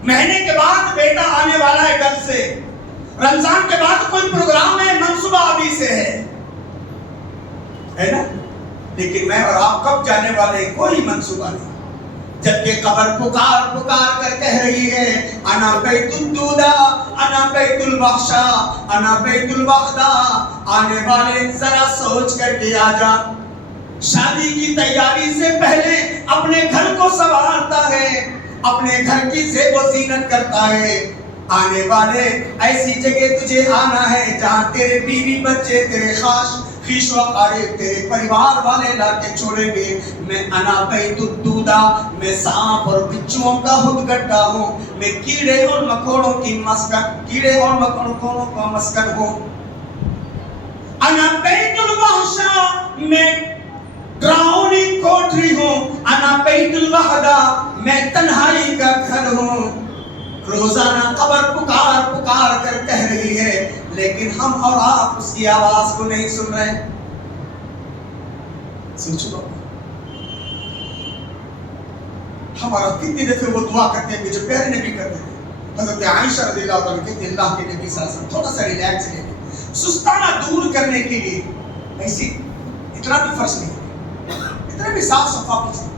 مہینے کے بعد بیٹا آنے والا ہے گھر سے، رمضان کے بعد کوئی پروگرام ہے، منصوبہ ابھی سے ہے نا، لیکن میں اور آپ کب جانے والے کوئی منصوبہ نہیں، جبکہ قبر پکار پکار کر کہہ رہی ہے انا بیت الدودا، انا بیت الوحشا، انا بیت الوحدہ، آنے والے ذرا سوچ کر کے آ جا۔ شادی کی تیاری سے پہلے اپنے گھر کو سنوارتا ہے، اپنے گھر کی زیب و زینت کرتا ہے، آنے والے ایسی جگہ تجھے آنا ہے جہاں تیرے بیوی بچے، تیرے خیش و قاریب، تیرے پریوار والے لا کے چھوڑیں گے۔ میں انا بیت الدودا، میں سانپ اور بچھوؤں کا ہد گڈھا ہوں، میں کیڑے اور مکوڑوں کی مسکن، کیڑے اور مکوڑوں کا مسکن ہوں۔ انا بیت الوحشا، میں ڈراؤنی کوٹری ہوں۔ انا بیت الوحدہ، میں تنہائی کا گھر ہوں۔ روزانہ قبر پکار پکار کر کہہ رہی ہے، لیکن ہم اور آپ اس کی آواز کو نہیں سن رہے۔ سوچو ہمارا کتنی دفعہ وہ دعا کرتے ہیں جو پیارے نبی کرتے تھے۔ حضرت عائشہ رضی اللہ عنہا کہتی ہیں اللہ کے نبی صلی اللہ علیہ وسلم تھوڑا سا ریلیکس لے لیں، سستانہ دور کرنے کے لیے، ایسی اتنا بھی فرض نہیں، اتنا بھی صاف صفا کچھ نہیں۔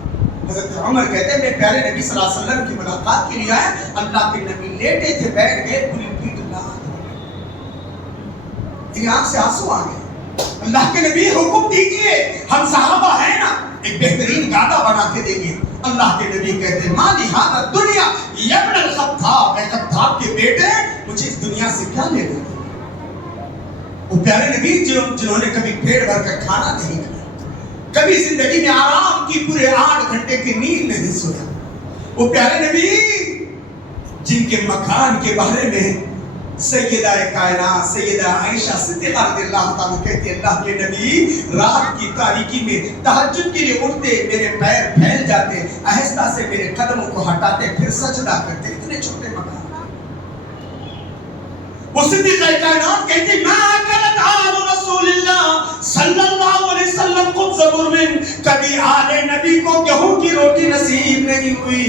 حضرت عمر کہتے ہیں میں پیارے نبی صلی اللہ علیہ وسلم کی ملاقات کے لیے آیا، اللہ کے نبی لیٹے تھے، بیٹھ گئے، پوری پیٹ اللہ میری آنکھ سے آنسو آ گئے۔ اللہ کے نبی حکم دیجئے، ہم صحابہ ہیں نا، ایک بہترین گانا بنا کے دیں گے۔ اللہ کے نبی کہتے ہیں مالی ہذا الدنیا یا ابن الخطاب، اے خطاب کے بیٹے مجھے اس دنیا سے کیا لے دیں؟ وہ پیارے نبی جنہوں نے کبھی پیٹ بھر کر کھانا نہیں کھایا، کبھی زندگی میں آرام کی پورے 8 گھنٹے کی نیند نہیں سویا، وہ پیارے نبی جن کے مکان کے بارے میں سیدہ کائنات سیدہ عائشہ صدیقہ رضی اللہ تعالیٰ کہتی ہے اللہ کے نبی رات کی تاریکی میں تہجد کے لیے اٹھتے، میرے پیر پھیل جاتے، آہستہ سے میرے قدموں کو ہٹاتے، پھر سجدہ کرتے، اتنے چھوٹے مکان۔ وہ صدیقہ کائنات کہتی ما اکلت آل رسول اللہ صلی اللہ علیہ وسلم خبز برمن، کبھی آل نبی کو گیہوں کی روٹی نصیب نہیں ہوئی۔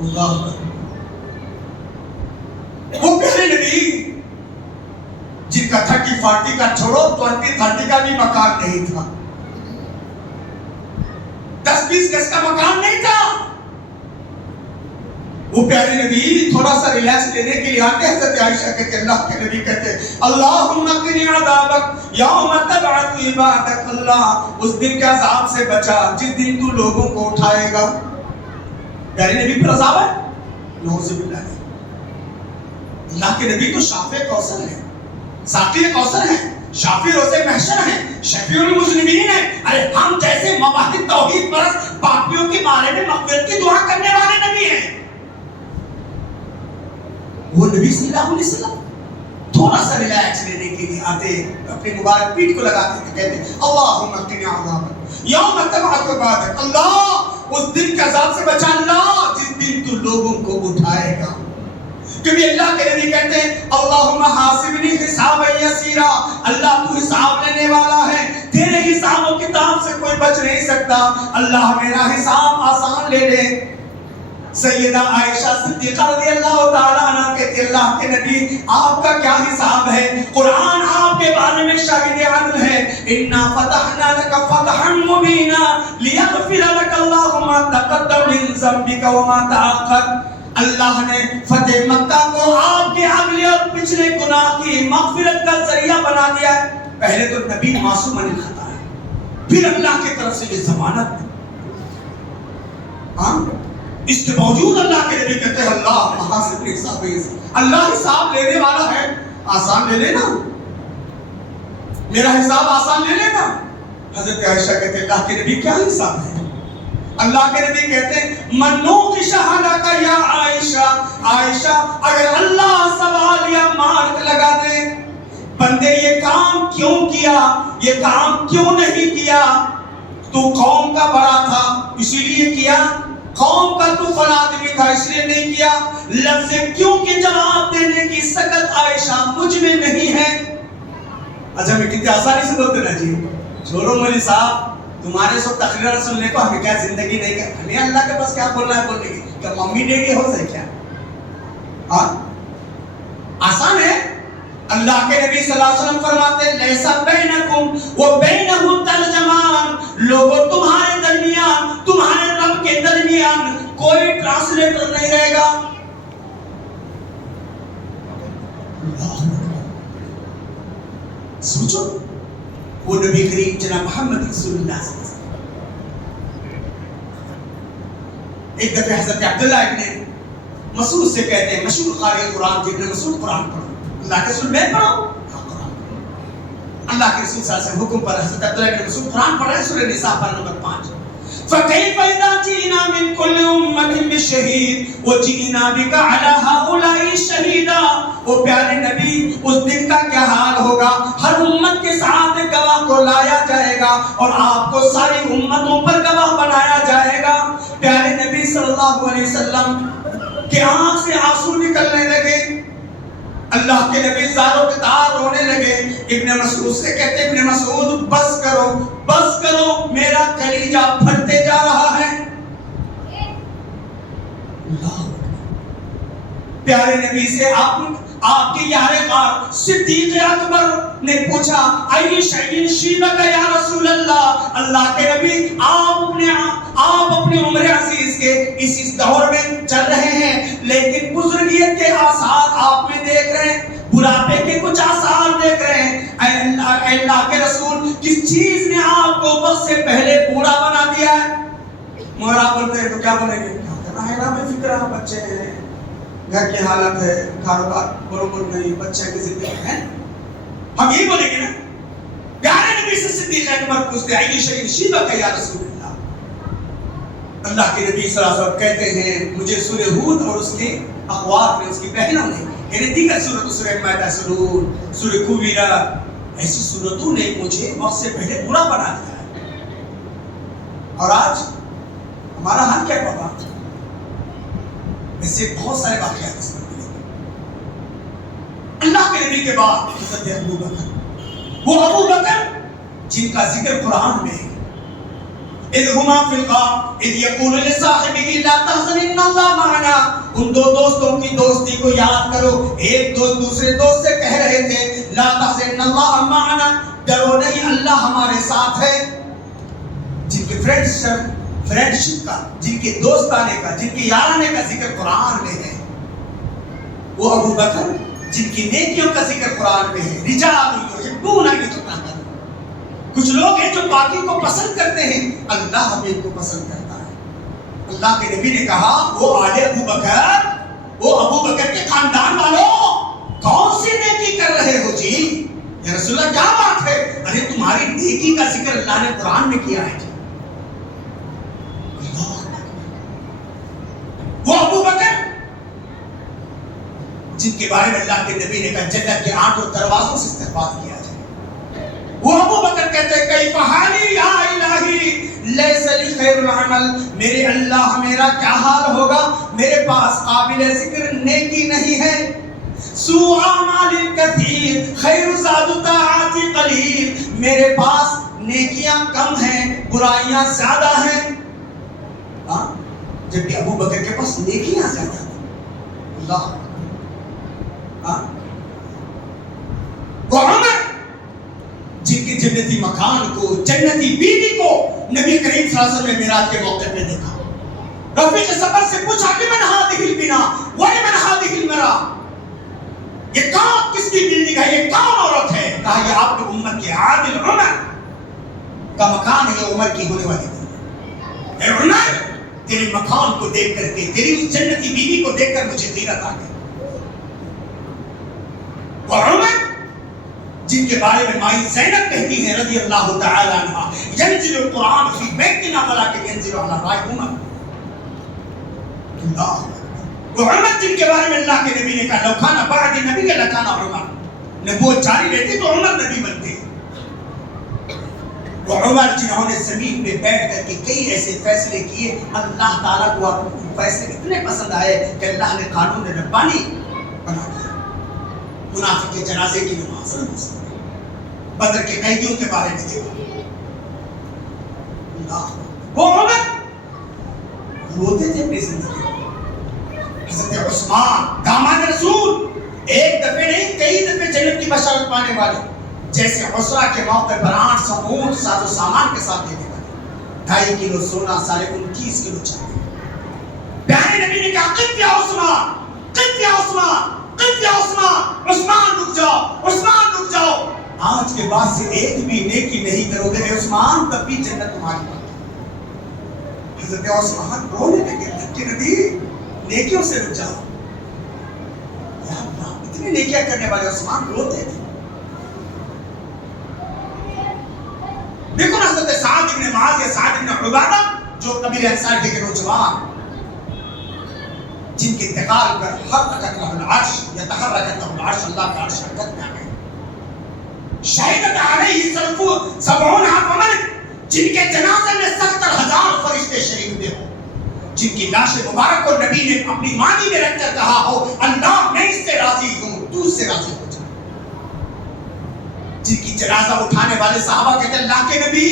اللہ وہ پیارے نبی جن کا 30-40 کا چھوڑو 20-30 کا بھی مکان نہیں تھا، 10-20 گز کا مکان نہیں تھا، وہ پیارے نبی تھوڑا سا ریلیکس لینے کے لیے آتے۔ حضرت عائشہ کہتے اللہ کے نبی کہتے اللہم قنی عذابک یوم تبعث عبادک، اللہ اس دن کے عذاب سے بچا جس دن تو لوگوں کو اٹھائے گا۔ پیارے نبی پر عذاب ہے؟ نعوذ باللہ۔ اللہ کے نبی تو شافع کوثر ہے، ساقی کوثر ہے، شافی روز محشر ہیں، شفیع المذنبین ہیں۔ ارے ہم جیسے مواحد توحید پرست پاپیوں کے بارے میں مغفرت کی دعا کرنے والے نبی ہیں، وہ نبی صلی اللہ علیہ وسلم تھوڑا سا ریلیکس لینے کے لیے آتے، اپنی مبارک پیٹھ کو لگاتے تھے، کہتے اللہم قنی عذابک یوم تبعث عبادک، اللہ اس دن کے عذاب سے بچا اللہ جس دن تو لوگوں کو اٹھائے گا۔ کبھی اللہ کے نبی کہتے ہیں اللہم حاسبنی حسابا یسیرا، اللہ تو حساب لینے والا ہے، تیرے حساب و کتاب سے کوئی بچ نہیں سکتا، اللہ میرا حساب آسان لے لے۔ سیدہ عائشہ صدیقہ رضی اللہ تعالیٰ عنہ کہتے اللہ کے نبی آپ کا کیا حساب ہے؟ قرآن آپ کے بارے میں شاہد عدل ہے، اِنَّا فَتَحْنَا لَكَ فَتْحًا مُبِينًا لِيَغْفِرَ لَكَ اللَّهُ مَا تَقَدَّمَ مِن ذَنبِكَ وَمَا تَأَخَّرَ، اللہ نے فتح مکہ کو آپ کے اگلے اور پچھلے گناہ کی مغفرت کا ذریعہ بنا دیا ہے۔ پہلے تو نبی معصوم عن الخطا ہے، پھر اللہ کی طرف سے یہ ضمانت، ہاں اس کے باوجود اللہ کے نبی کہتے ہیں اللہ محاسب حساب، اللہ حساب لینے والا ہے، آسان لے لینا، میرا حساب آسان لے لینا۔ حضرت عائشہ کہتے ہیں اللہ کے نبی کیا حساب ہے؟ اللہ کے نبی کہتے ہیں منو کی شہادہ کا یا عائشہ، عائشہ اگر اللہ سوال یا مارک لگا دے بندے یہ کام کیوں کیا، یہ کام کیوں نہیں کیا، تو قوم کا بڑا تھا اسی لیے کیا، قوم کا تو فلاں آدمی تھا اس لیے نہیں کیا، لفظ کیوں کے جواب دینے کی سکت عائشہ مجھ میں نہیں ہے۔ اچھا میں کتنی آسانی سے بولتے نا جی، چھوڑو مولوی صاحب تمہارے سب تقریر سننے کو ہمیں کیا زندگی نہیں کر، ہمیں اللہ کے پاس کیا بولنا ہے بولنے کی، کیا ممی ڈیڈی ہو سکے کیا؟ ہاں آسان ہے۔ اللہ کے نبی صلی اللہ علیہ وسلم فرماتے ہیں لیسا بینکم و بینہ ترجمان، لوگوں تمہارے درمیان تمہارے رب کے درمیان کوئی ٹرانسلیٹر نہیں رہے گا۔ سوچو وہ نبی کریم جناب محمد رسول اللہ صلی اللہ علیہ وسلم ایک دفعہ حضرت عبداللہ ابن مسعود سے کہتے ہیں، مشہور قاری قرآن تھے، ابن مسعود قرآن پڑھو، اللہ کے رسول میں پڑھو، اللہ کے رسول صلی اللہ علیہ وسلم حکم پر حضرت عبداللہ ابن مسعود قرآن پڑھ رہے ہیں، سورہ نساء پر نمبر 5۔ فَكَيْفَ إِذَا جِئْنَا مِنْ كُلِّ أُمَّةٍ بِشَهِيدٍ وَجِئْنَا بِكَ عَلَى هَؤُلَاءِ شَهِيدًا۔ وہ پیارے نبی اس دن کا کیا حال ہوگا، ہر امت کے ساتھ گواہ کو لایا جائے گا اور آپ کو ساری امتوں پر گواہ بنایا جائے گا۔ پیارے نبی صلی اللہ علیہ وسلم کے آنکھ سے آنسو نکلنے لگے، اللہ کے نبی زاروں کے تار رونے لگے۔ ابن مسعود سے کہتے ہیں ابن مسعود بس کرو بس کرو، میرا کلیجہ پھٹتے جا رہا ہے۔ پیارے نبی سے آپ کے یار غار صدیق اکبر نے پوچھا ای شیء شیبک یا رسول اللہ، اللہ کے نبی آپ اپنے عمر عزیز کے اس دور میں چل رہے ہیں لیکن بزرگیت کے آثار آپ میں دیکھ رہے ہیں، بڑھاپے کے کچھ آثار دیکھ رہے ہیں۔ اے اللہ کے رسول کس چیز نے آپ کو وقت سے پہلے بوڑھا بنا دیا ہے؟ مہرا بولتے ہیں تو کیا بولیں گے؟ کہنا میں فکر بچے ہیں، گھر کی حالت ہے، کاروبار برابر نہیں، بچے کی زندگی ہے، ہم یہی بولیں گے نا۔ پیارے نبی سے صدیق اکبر پوچھتے ای شیء شیبک یا رسول اللہ، اللہ کے نبی صلی اللہ علیہ وسلم کہتے ہیں مجھے سورہ ہود اور اس کے اخوات نے، اس کی بہنوں نے، یعنی دیگر سورۃ، سورہ مائدہ، سورہ کویرہ، ایسی سورتوں نے مجھے وقت سے پہلے برا بنا دیا ہے۔ اور آج ہمارا حال کیا بابا؟ اس سے بہت سارے واقعات اس میں ملیں گے۔ اللہ کے نبی کے بعد حضرت ابو بکر، وہ ابو بکر جن کا ذکر قرآن میں ہے، اذ ہما فی الغار اذ یقول لصاحبہ لا تحزن ان اللہ معنا، ان دو دوستوں کی دوستی کو یاد کرو، ایک دوست دوسرے دوست سے کہہ رہے تھے لا تحزن ان اللہ معنا، ڈرو نہیں اللہ ہمارے ساتھ ہے۔ جن کے فرینڈشپ کا، جن کے دوستانے کا، جن کے یارانے کا ذکر قرآن میں ہے، وہ ابو بکر جن کی نیکیوں کا ذکر قرآن میں ہے۔ رجال یحبون ان یتطہروا، کچھ لوگ ہیں جو باقی کو پسند کرتے ہیں، اللہ بھی ان کو پسند کرتا ہے۔ اللہ کے نبی نے کہا وہ آل ابو بکر، وہ ابو بکر کے خاندان والوں کون سی نیکی کر رہے ہو جی؟ یا رسول اللہ کیا بات ہے؟ ارے تمہاری نیکی کا ذکر اللہ نے قرآن میں کیا ہے جی۔ وہ ابو بکر جن کے بارے میں اللہ کے نبی نے کہا جنت کے 8 دروازوں سے استقبال کیا جائے، وہ ابو بکر کہتے ہیں کیف حالی یا الہی لیس لی خیر العمل، میرے اللہ میرا کیا حال ہوگا، میرے پاس قابل ذکر نیکی نہیں ہے، سوء اعمال کثیر خیر زاد طاعات قلیل، میرے پاس نیکیاں کم ہیں برائیاں زیادہ ہیں۔ جبکہ ابو بکر کے پاس نیکیاں زیادہ تھیں۔ اللہ وہ عمر جن کے جنتی مکان کو، جنتی بیوی کو نبی کریم صلی اللہ علیہ وسلم نے معراج کے موقع پہ دیکھا، رفیق سفر سے پوچھا لمن هذه البنا ولمن هذه المرأة، یہ کون کس کی بلڈنگ ہے، یہ کون عورت ہے؟ کہا یہ آپ کی امت کے عادل عمر کا مکان ہے، یہ عمر کی ہونے والی بلڈنگ ہے۔ اے عمر تیرے مکان کو دیکھ کر کے، تیری اس جنتی بیوی کو دیکھ کر مجھے غیرت آ گئی۔ اور عمر جن کے بارے میں مائی زینب کہتی ہے رضی اللہ تعالی عنہ، ینزل القرآن فی بیتنا ولکن ینزل علی رأی عمر۔ اللہ وہ عمر جن کے بارے میں اللہ کے نبی نے کہا لو کان بعد نبی لکان عمر، نبوت جاری رہتی تو عمر نبی بنتے۔ وہ عمر جنہوں نے زمین پہ بیٹھ کر کے کئی ایسے فیصلے کیے، اللہ تعالیٰ کو فیصلے اتنے پسند آئے کہ اللہ نے قانون ربانی بنا دیا۔ منافق کے جنازے کی نماز، بدر کے قیدیوں کے بارے میں دیکھو، اللہ وہ عمر روتے تھے اپنی زندگی۔ حضرت عثمان داماد رسول ایک دفعہ نہیں کئی دفعے جنت کی بشارت پانے والے، جیسے عسرا کے موقع پر 800 اونٹ ساز و سامان کے ساتھ دینے والے، 2.5 کلو سونا، 29.5 کلو چاندی۔ پیارے نبی نے کہا قف یا عثمان، قف یا عثمان، قف یا عثمان، عثمان رک جاؤ، عثمان رک جاؤ، آج کے بعد سے ایک بھی نیکی نہیں کرو گے اے عثمان تب بھی جنت تمہاری بات۔ حضرت عثمان رونے لگے، کہ نبی نیکیوں سے رک جاؤ، یا اللہ اتنی نیکیاں کرنے والے عثمان روتے تھے۔ دیکھو نا حضرت سعد بن معاذ یا سعد بن عبادہ جو قبیلہ انصار کے نوجوان جن کے انتقال پر حرکت له العرش یتحرکت له العرش، اللہ کا عرش حرکت میں آ گئے۔ شہدت علیہ 70 عمر، جن کے جنازے میں 70,000 فرشتے شریک ہوئے ہوں، جن کی لاش مبارک کو نبی نے اپنی مانی میں رکھ کر کہا ہو اللہ میں اس سے راضی ہوں تو اس سے راضی ہو جا۔ جن کی جنازہ اٹھانے والے صحابہ کہتے اللہ کے نبی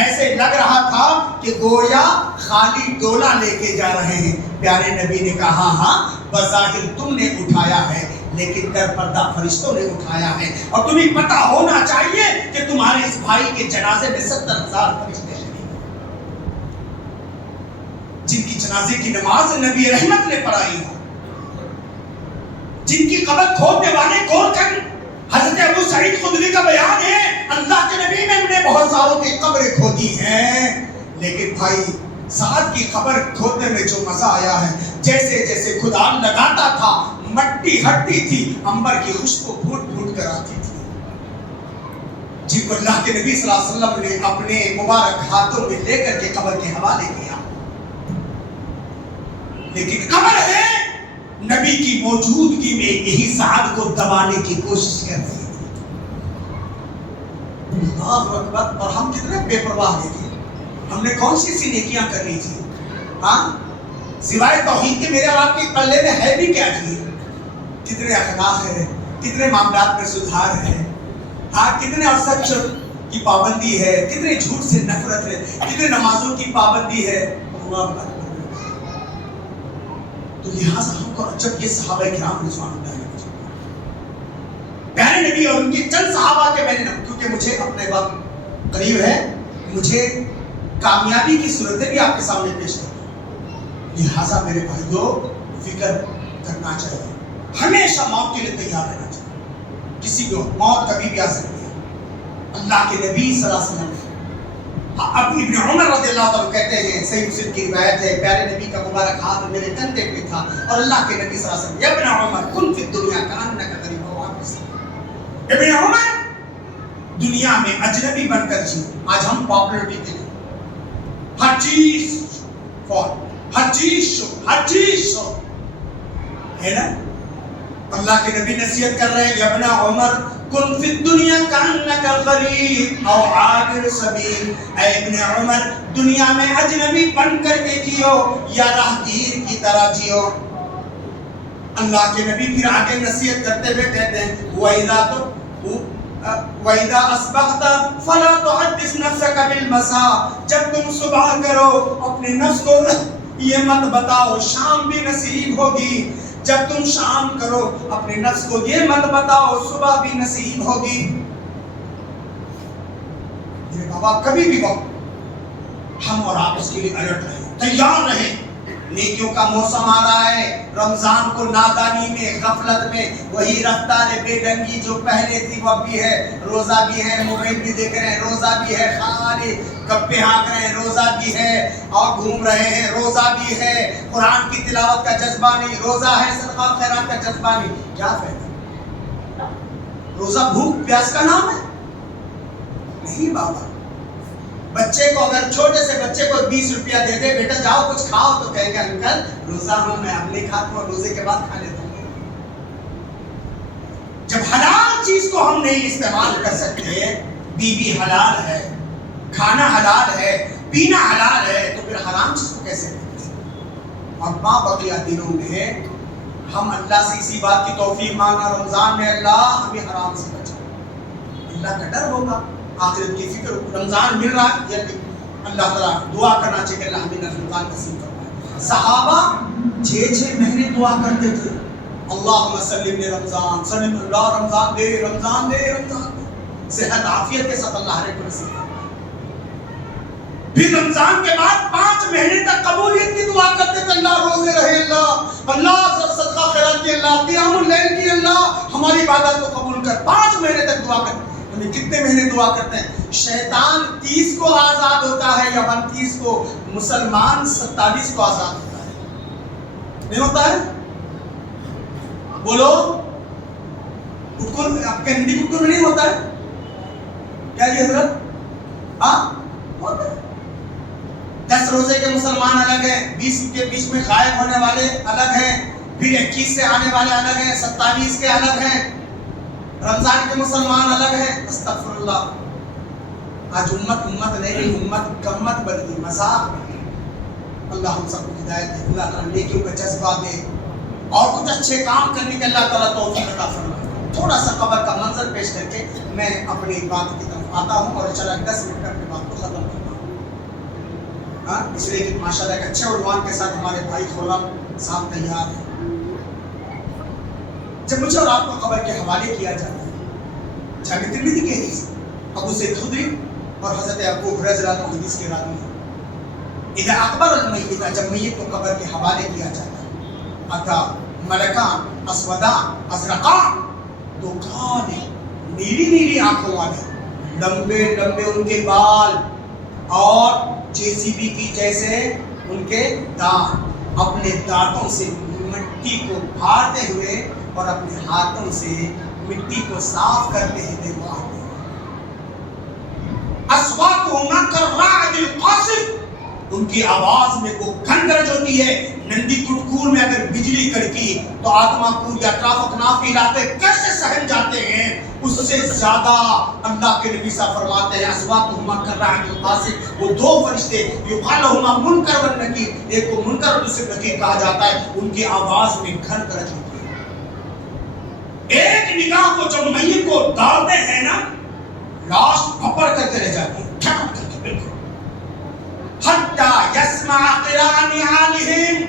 ایسے لگ رہا تھا کہ گویا خالی ڈولا لے کے جا رہے ہیں۔ پیارے نبی نے کہا ہاں بظاہر تم نے اٹھایا ہے لیکن در پردہ فرشتوں نے اٹھایا ہے، اور تمہیں پتہ ہونا چاہیے کہ تمہارے اس بھائی کے جنازے میں 70,000 فرشتے شریک ہیں، جن کی جنازے کی نماز نبی رحمت نے پڑھائی ہو، جن کی قبر کھودنے والے غور کر حضرت ابو سعید خدری کا بیان ہے اللہ کے نبی نے بہت ساروں کی قبریں کھودی ہیں، لیکن بھائی سعد کی قبر کھودنے میں جو مزہ آیا ہے، جیسے جیسے خدا لگاتا تھا مٹی ہٹتی تھی، عنبر کی خوشبو پھوٹ پھوٹ کر آتی تھی، جن کو اللہ کے نبی صلی اللہ علیہ وسلم نے اپنے مبارک ہاتھوں میں لے کر کے قبر کے حوالے کیا۔ لیکن قبر ہے نبی کی موجودگی میں یہی سعد کو دبانے کی کوشش کر رہی تھی۔ اللہ اکبر، اور ہم کتنے بے پرواہ تھے، ہم نے کون سی سی نیکیاں کرنی تھی؟ ہاں سوائے توحید کے میرے اور آپ کے پلے میں ہے بھی کیا تھی؟ کتنے اخلاق ہے، کتنے معاملات میں سدھار ہے، ہاں کتنے اور سچ کی پابندی ہے، کتنے جھوٹ سے نفرت ہے، کتنے نمازوں کی پابندی ہے۔ اللہ اکبر۔ تو لہٰذا ہم کو جب یہ صحابہ کرام رضوان اللہ علیہ پیارے نبی اور ان کے چند صحابہ کے میں نے کیونکہ مجھے اپنے وقت قریب ہے، مجھے کامیابی کی صورتیں بھی آپ کے سامنے پیش کروں، لہٰذا میرے بھائیوں فکر کرنا چاہیے، ہمیشہ موت کے لیے تیار رہنا چاہیے، کسی کو موت کبھی بھی آ سکتی ہے۔ اللہ کے نبی صلی اللہ علیہ وسلم اب ابن عمر رضی اللہ عنہ کہتے ہیں، صحیح مسلم کی روایت ہے، پیارے نبی کا مبارک ہاتھ میرے کندھے پہ تھا اور اللہ کے نبی صلی اللہ علیہ وسلم یا ابن عمر کن فی الدنیا کانک غریب و واپس۔ ابن عمر دنیا میں اجنبی بن کر جی، آج ہم پاپولرٹی کے لیے ہر چیز شو ہے نا، اللہ کے نبی نصیحت کر رہے ہیں یا ابن عمر کن فی الدنیا کانک غریب او عابر سبیل، اے ابن عمر دنیا میں اجنبی بن کر کے جیو یا راہگیر کی طرح جیو۔ اللہ کے نبی پھر آگے نصیحت کرتے ہوئے کہتے ہیں وَإِذَا أَصْبَحْتَ فَلَا تُحَدِّثْ نَفْسَكَ بِالْمَسَاءِ، جب تم صبح کرو اپنے نفس کو یہ مت بتاؤ شام بھی نصیب ہوگی، جب تم شام کرو اپنے نفس کو یہ مت بتاؤ صبح بھی نصیب ہوگی۔ میرے بابا کبھی بھی وقت ہم اور آپ اس کے لیے الرٹ رہیں، تیار رہیں، نیکیوں کا موسم آ رہا ہے، رمضان کو نادانی میں غفلت میں وہی رفتار بے ڈنگی جو پہلے تھی وہ بھی ہے، روزہ بھی ہے، موبائل بھی دیکھ رہے ہیں، روزہ بھی ہے، خالی گپے ہانک رہے ہیں، روزہ بھی ہے اور گھوم رہے ہیں، روزہ بھی ہے، قرآن کی تلاوت کا جذبہ نہیں، روزہ ہے صدقہ خیرات کا جذبہ نہیں، کیا فائدہ؟ روزہ بھوک پیاس کا نام ہے؟ نہیں بابا. بچے کو اگر چھوٹے سے بچے کو 20 روپیہ دے دے، بیٹا جاؤ کچھ کھاؤ، تو کہے گا انکل روزہ ہوں میں اب نہیں کھاتا ہوں، روزے کے بعد کھا لیتا ہوں. جب حلال چیز کو ہم نہیں استعمال کر سکتے، بیوی حلال ہے، کھانا حلال ہے، پینا حلال ہے، تو پھر حرام چیز کو کیسے کریں؟ اور ماں بقیہ دنوں میں ہم اللہ سے اسی بات کی توفیق مانگنا، رمضان میں اللہ ہمیں حرام سے بچا، اللہ کا ڈر ہوگا، آخرت کی فکر. رمضان مل رہا ہے یا نہیں؟ اللہ تعالیٰ دعا کرنا چاہیے کہ اللہ ہمیں رمضان نصیب فرمائے. صحابہ 6 مہینے دعا کرتے تھے، اللہم سلم رمضان، سلم اللہ، رمضان دے، رمضان دے، رمضان دے. صحت عافیت کے ساتھ اللہ ہر ایک کو نصیب فرمائے. پھر رمضان کے بعد 5 مہینے تک قبولیت کی دعا کرتے تھے، اللہ روزے رہے، اللہ صدقہ خیرات کی، اللہ قیام اللیل کی، اللہ ہماری عبادت کو قبول کر. 5 مہینے تک دعا کرتے. کتنے مہینے دعا کرتے ہیں؟ شیطان 30 کو آزاد ہوتا ہے یا 29 کو، مسلمان 27 کو آزاد ہوتا ہے. نہیں ہوتا ہے؟ بولو، آپ کے ہندی کتب میں نہیں ہوتا ہے کیا جی حضرت؟ ہاں ہوتا ہے. 10 روزے کے مسلمان الگ ہیں، 20 کے بیچ میں غائب ہونے والے الگ ہیں، پھر 21 سے آنے والے الگ ہیں، 27 کے الگ ہیں، رمضان کے مسلمان الگ ہیں. استغفر اللہ. آج امت نہیں، امت گمت بن گئی، مذاق بن گئی. اللہ ہم سب کو ہدایت دے، اللہ تعالیٰ نیکیوں کا جذبہ دے اور کچھ اچھے کام کرنے کے اللہ تعالیٰ توفیق عطا فرمائے. تھوڑا سا قبر کا منظر پیش کر کے میں اپنی بات کی طرف آتا ہوں اور انشاءاللہ 10 منٹ میں اپنی بات کو ختم کرتا ہوں. اس لیے کہ ماشاءاللہ ایک اچھے عنوان کے ساتھ ہمارے بھائی خورم صاحب تیار ہیں. جب مجھے اور آپ کو خبر کے حوالے کیا جاتا ہے، جامع ترمذی کی حدیث، ابو سعید خدری اور حضرت ابو ہریرہ رضی اللہ عنہ حدیث کے راوی ہیں. اذا اقبر المیت، جب میت کو قبر کے حوالے کیا جاتا ہے، اتا ملکان اسودان ازرقان، 2 کالے نیلی آنکھوں والے، لمبے ان کے بال اور JCB کی جیسے ان کے دانت، اپنے دانتوں سے مٹی کو پھاڑتے ہوئے اور اپنے ہاتھوں سے مٹی کو صاف کرتے ہوئے وہ آتے ہیں. اصواتہما کالرعد القاصف، ان کی آواز میں وہ گھنگرج ہوتی ہے. نندی کٹکور میں اگر بجلی کڑکی تو آتما کور یا اطراف اکناف کے علاقے کیسے سہم جاتے ہیں، اس سے زیادہ اللہ کے نبی صاحب فرماتے ہیں اصواتہما کالرعد القاصف. وہ 2 فرشتے یقال لہما منکر و نکیر، ایک کو منکر اور دوسرے نکیر کہا جاتا ہے، ان کی آواز میں گھنگرج ہوتی ہے. ایک نگاہ کو جب میت کو ڈالتے ہیں نا، لاش پھپڑ کر کے رہ جاتی ہے، ٹھک کر کے بالکل. حتی یسمع قراء نعالہم،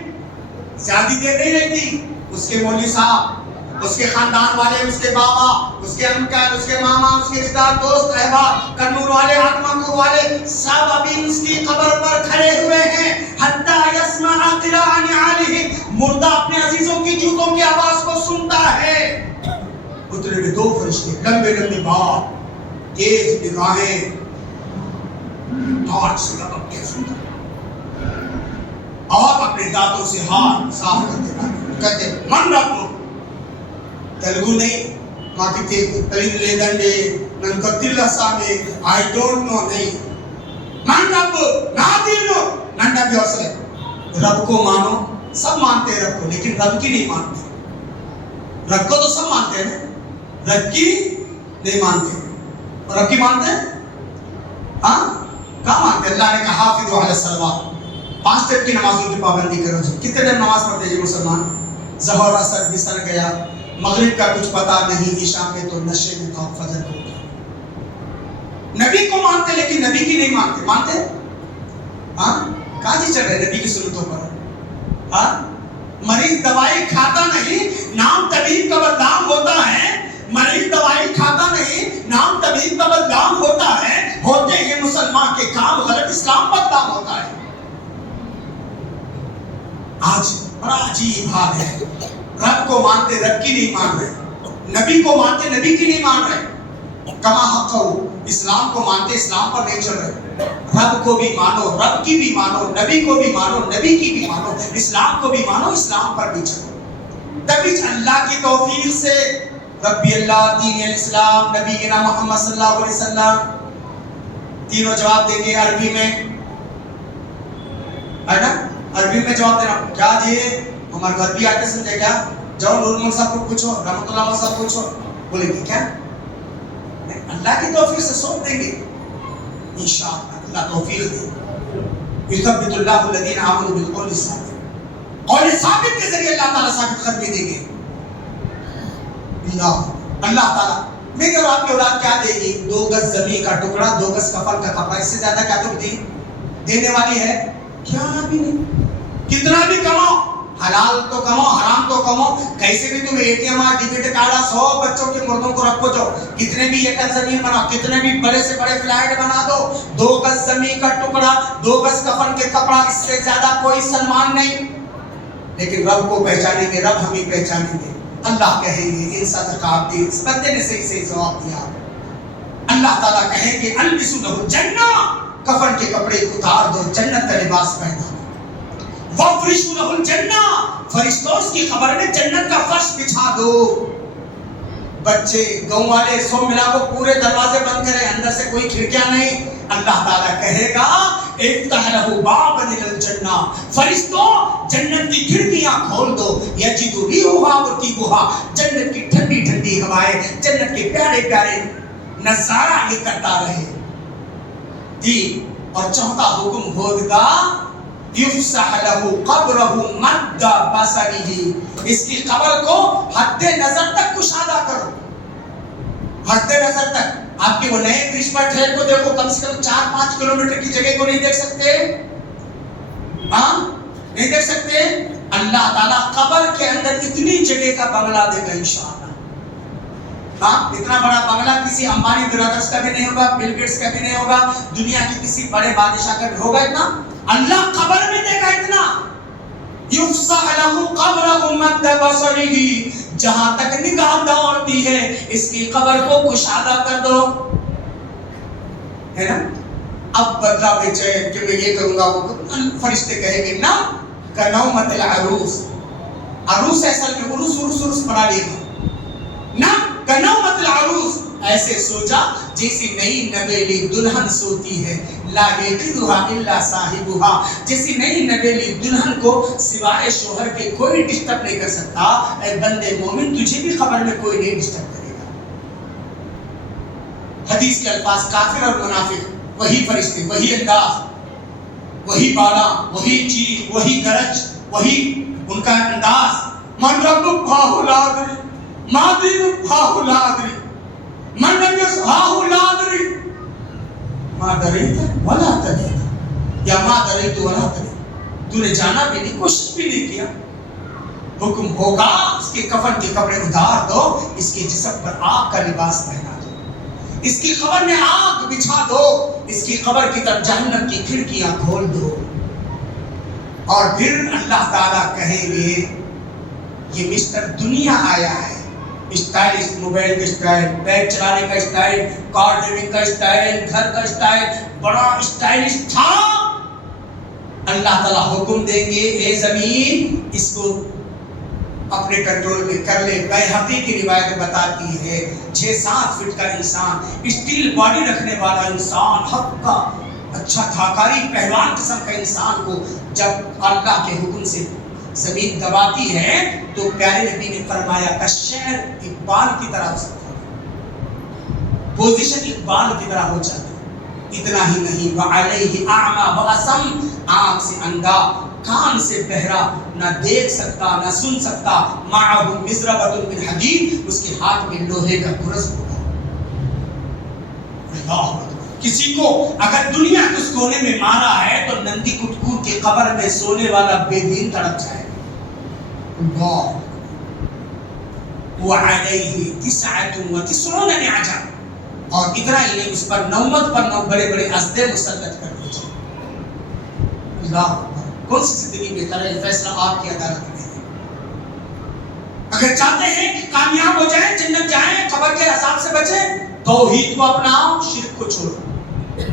زیادہ دیر نہیں رہتی. اس کے مولوی صاحب، اس کے خاندان والے، اس کے بابا، اس کے انکل، اس کے ماما، اس کے رشتہ دار، دوست احباب، کنور والے، آتماکور والے، سب ابھی اس کی قبر پر کھڑے ہوئے ہیں. حتی یسمع قراء نعالہم، مردہ اپنے عزیزوں کی جوتوں کی آواز کو سنتا ہے. اترے ہوئے 2 فرشتے، لمبے بال، تیز نگاہیں، ٹارچ سے لپک کے سنتا اور اپنے دانتوں سے ہاتھ صاف کرتے کہتے من ربو، تلگو نہیں، ماتی تلین لیدنڈے ننکتل سامے، I don't know نہیں، من ربو نادینو ننڈا بھی حوصلے. رب کو مانو، سب مانتے ہیں رب کو، لیکن رب کی نہیں مانتے. رب کو تو سب مانتے ہیں، رب کی نہیں مانتے. اور رب کی مانتے ہیں؟ ہاں کہاں مانتے؟ اللہ نے کہا حافظوا علی الصلوات، 5 ٹائم کی نمازوں کی پابندی کرو. کتنے ٹائم نماز پڑھتے ہیں یہ مسلمان؟ ظہر اثر بسر گیا، مغرب کا کچھ پتا نہیں، عشاء میں تو نشے میں تو فجر کو اٹھا. نبی کو مانتے لیکن نبی کی نہیں مانتے. مانتے؟ ہاں کہاں جی چل رہے نبی کی سنتوں پر؟ ہاں مریض دوائی کھاتا نہیں، نام طبیب کا بدنام ہوتا ہے. مریض دوائی کھاتا نہیں، نام طبیب کا بدنام ہوتا ہے. ہوتے ہیں مسلمان کے کام غلط، اسلام بدنام ہوتا ہے. آج بڑا عجیب حال ہے، رب کو مانتے رب کی نہیں مان رہے، نبی کو مانتے نبی کی نہیں مان رہے. کما حق ہو، اسلام کو مانتے اسلام پر نہیں چل رہے. رب کو بھی مانو، رب کی بھی مانو، نبی کو بھی مانو، نبی کی بھی مانو، اسلام کو بھی مانو، اسلام پر بھی چلو. تبھی اللہ کی توفیق سے ربی اللہ، دین الاسلام، نبی کے نام محمد صلی اللہ علیہ وسلم، تینوں جواب دیں گے عربی میں، ہے نا؟ عربی میں جواب دینا. کیا جی ہمارے گھر بھی آ کے سمجھے کیا؟ جاؤ نور مول صاحب کو پوچھو، رحمت اللہ صاحب کو پوچھو. بولے گے کیا؟ اللہ کی توفیق سے سونپ دیں گے انشاءاللہ. اللہ توفیق دے. یثبت اللہ الذین آمنوا بالقول الثابت، قول ثابت کے ذریعے اللہ تعالیٰ ثابت قدمی دیں گے. اللہ تعالیٰ میرے اور آپ کی اولاد کیا دے گی؟ 2 گز زمین کا ٹکڑا، 2 گز کفن کا کپڑا. اس سے زیادہ کیا تم دینے والی ہے؟ کیا بھی نہیں. کتنا بھی کماؤ، حلال تو کماؤ، حرام تو کماؤ، کیسے بھی تم ATM ڈیبٹ کارڈ 100 بچوں کے مردوں کو رکھو، جو کتنے بھی ایکڑ زمین بناؤ، کتنے بھی بڑے سے بڑے فلیٹ بنا دو، 2 گز زمین کا ٹکڑا، 2 گز کفن کے کپڑا، اس سے زیادہ کوئی سلمان نہیں. لیکن رب کو پہچانیں گے، رب ہمیں پہچانیں گے. اللہ کہیں گے ان صدقات دی. اس بندے نے صحیح جواب دیا. اللہ تعالیٰ کہیں گے البسوا لہ الجنہ، کفن کے کپڑے اتار دو، جنت کا لباس پہنا دو. وفرشوا لہ الجنہ، فرشتوں اس کی خبر میں جنت کا فرش بچھا دو. بچے گاؤں والے سو ملا کو پورے دروازے بند کریں، اندر سے کوئی کھڑکیاں نہیں. اللہ تعالیٰ کہے گا افتح لہ بابا الی الجنہ، فرشتوں جنت کی کھڑکیاں کھول دو. یجد ریحھا و طیبھا، جنت کی ٹھنڈی ٹھنڈی ہوائیں، جنت کے پیارے پیارے نظارہ یہ کرتا رہے. جی اور چوتھا حکم ہوگا یفسح لہ قبرہ مد بصرہ، اس کی قبر کو حد نظر تک کشادہ کرو. حد نظر تک. آپ کے وہ نئے برج پر ٹھہر کو دیکھو، کم سے کم 4-5 کلومیٹر کی جگہ کو نہیں دیکھ سکتے. ہاں نہیں دیکھ سکتے. اللہ تعالیٰ قبر کے اندر اتنی جگہ کا بنگلہ دے گا انشاءاللہ. ہاں اتنا بڑا بنگلہ کسی امبانی برادرز کا بھی نہیں ہوگا، بل گیٹس کا بھی نہیں ہوگا، دنیا کے کسی بڑے بادشاہ کا بھی ہوگا اتنا. اللہ قبر میں دے گا اتنا. یفسح لہ قبرہ مد بصرہ، جہاں تک نگاہ دوڑتی ہے اس کی قبر کو کشادہ کر دو. ہے نا؟ اب بدلا بے چین کہ میں یہ کروں گا وہ. فرشتے کہیں گے نہ کنومۃ العروس. عروس اصل میں عروس بنا لیے گا. نہ کنومۃ العروس، ایسے سوچا جیسی نئی نویلی دلہن سوتی ہے. لا یقظھا الا صاحبھا، جیسی نئی نویلی دلہن کو سوائے شوہر کے کوئی ڈسٹرب نہیں کر سکتا. اے بندے مومن، تجھے بھی قبر میں کوئی نہیں ڈسٹرب کرے گا. حدیث کے الفاظ کافر اور منافق، وہی فرشتے، وہی انداز، وہی بالا، وہی چیخ، وہی گرج، وہی ان کا انداز. من ربک فاہ لا ادری، ما دینک فاہ لا ادری، من نبیک فاہ لا ادری، ما دریت ولا تدریت، یا ما دریت ولا تدریت. تو نے جانا بھی نہیں، کوشش بھی نہیں کیا. حکم ہوگا اس کے کفن کے کپڑے اتار دو، اس کے جسم پر آگ کا لباس پہنا دو، اس کی قبر میں آگ بچھا دو، اس کی قبر کی طرف جہنم کی کھڑکیاں کھول دو. اور پھر اللہ تعالیٰ کہیں گے یہ مسٹر دنیا آیا ہے، اسٹائلش موبائل کا اسٹائل، بائک چلانے کا اسٹائل، کار ڈرائیونگ کا اسٹائل، گھر کا اسٹائل، بڑا اسٹائلش تھا. اللہ تعالیٰ حکم دیں گے اے زمین اس کو اپنے کنٹرول میں کر لے. بیہقی کی روایت بتاتی ہے 6-7 فٹ کا انسان، اسٹیل باڈی رکھنے والا انسان، حق کا اچھا تھاکاری پہلوان قسم کا انسان کو جب اللہ کے حکم سے زمین دباتی ہے تو پیارے نبی نے فرمایا کہ شعر اقبال کی طرح ہو سکتا ہے، پوزیشن اقبال کی طرح ہو جاتا ہے. اتنا ہی نہیں، وعلیہ اعمی واصم، آنکھ سے اندھا، کان سے بہرا، نہ دیکھ سکتا نہ سن سکتا. معہ مزربۃ من حدید، اس کے ہاتھ میں لوہے کا گرز ہوگا. اللہ، کسی کو اگر دنیا کے اس کونے میں مارا ہے تو نندی کٹکور کی قبر میں سونے والا بے دین تڑپ جائے. اللہ، وعلیہ 99 نعجا، اور اتنا ہی نہیں، اس پر 9 بڑے بڑے اسدے مسلط کر دیے جائیں. اللہ، کون سی زندگی بہتر ہے؟ فیصلہ آپ کی عدالت میں ہے. اگر چاہتے ہیں کہ کامیاب ہو جائیں، جنت جائیں، قبر کے عذاب سے بچیں، توحید کو اپناؤ، شرک کو چھوڑو.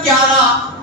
11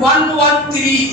113,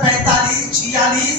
45-46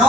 9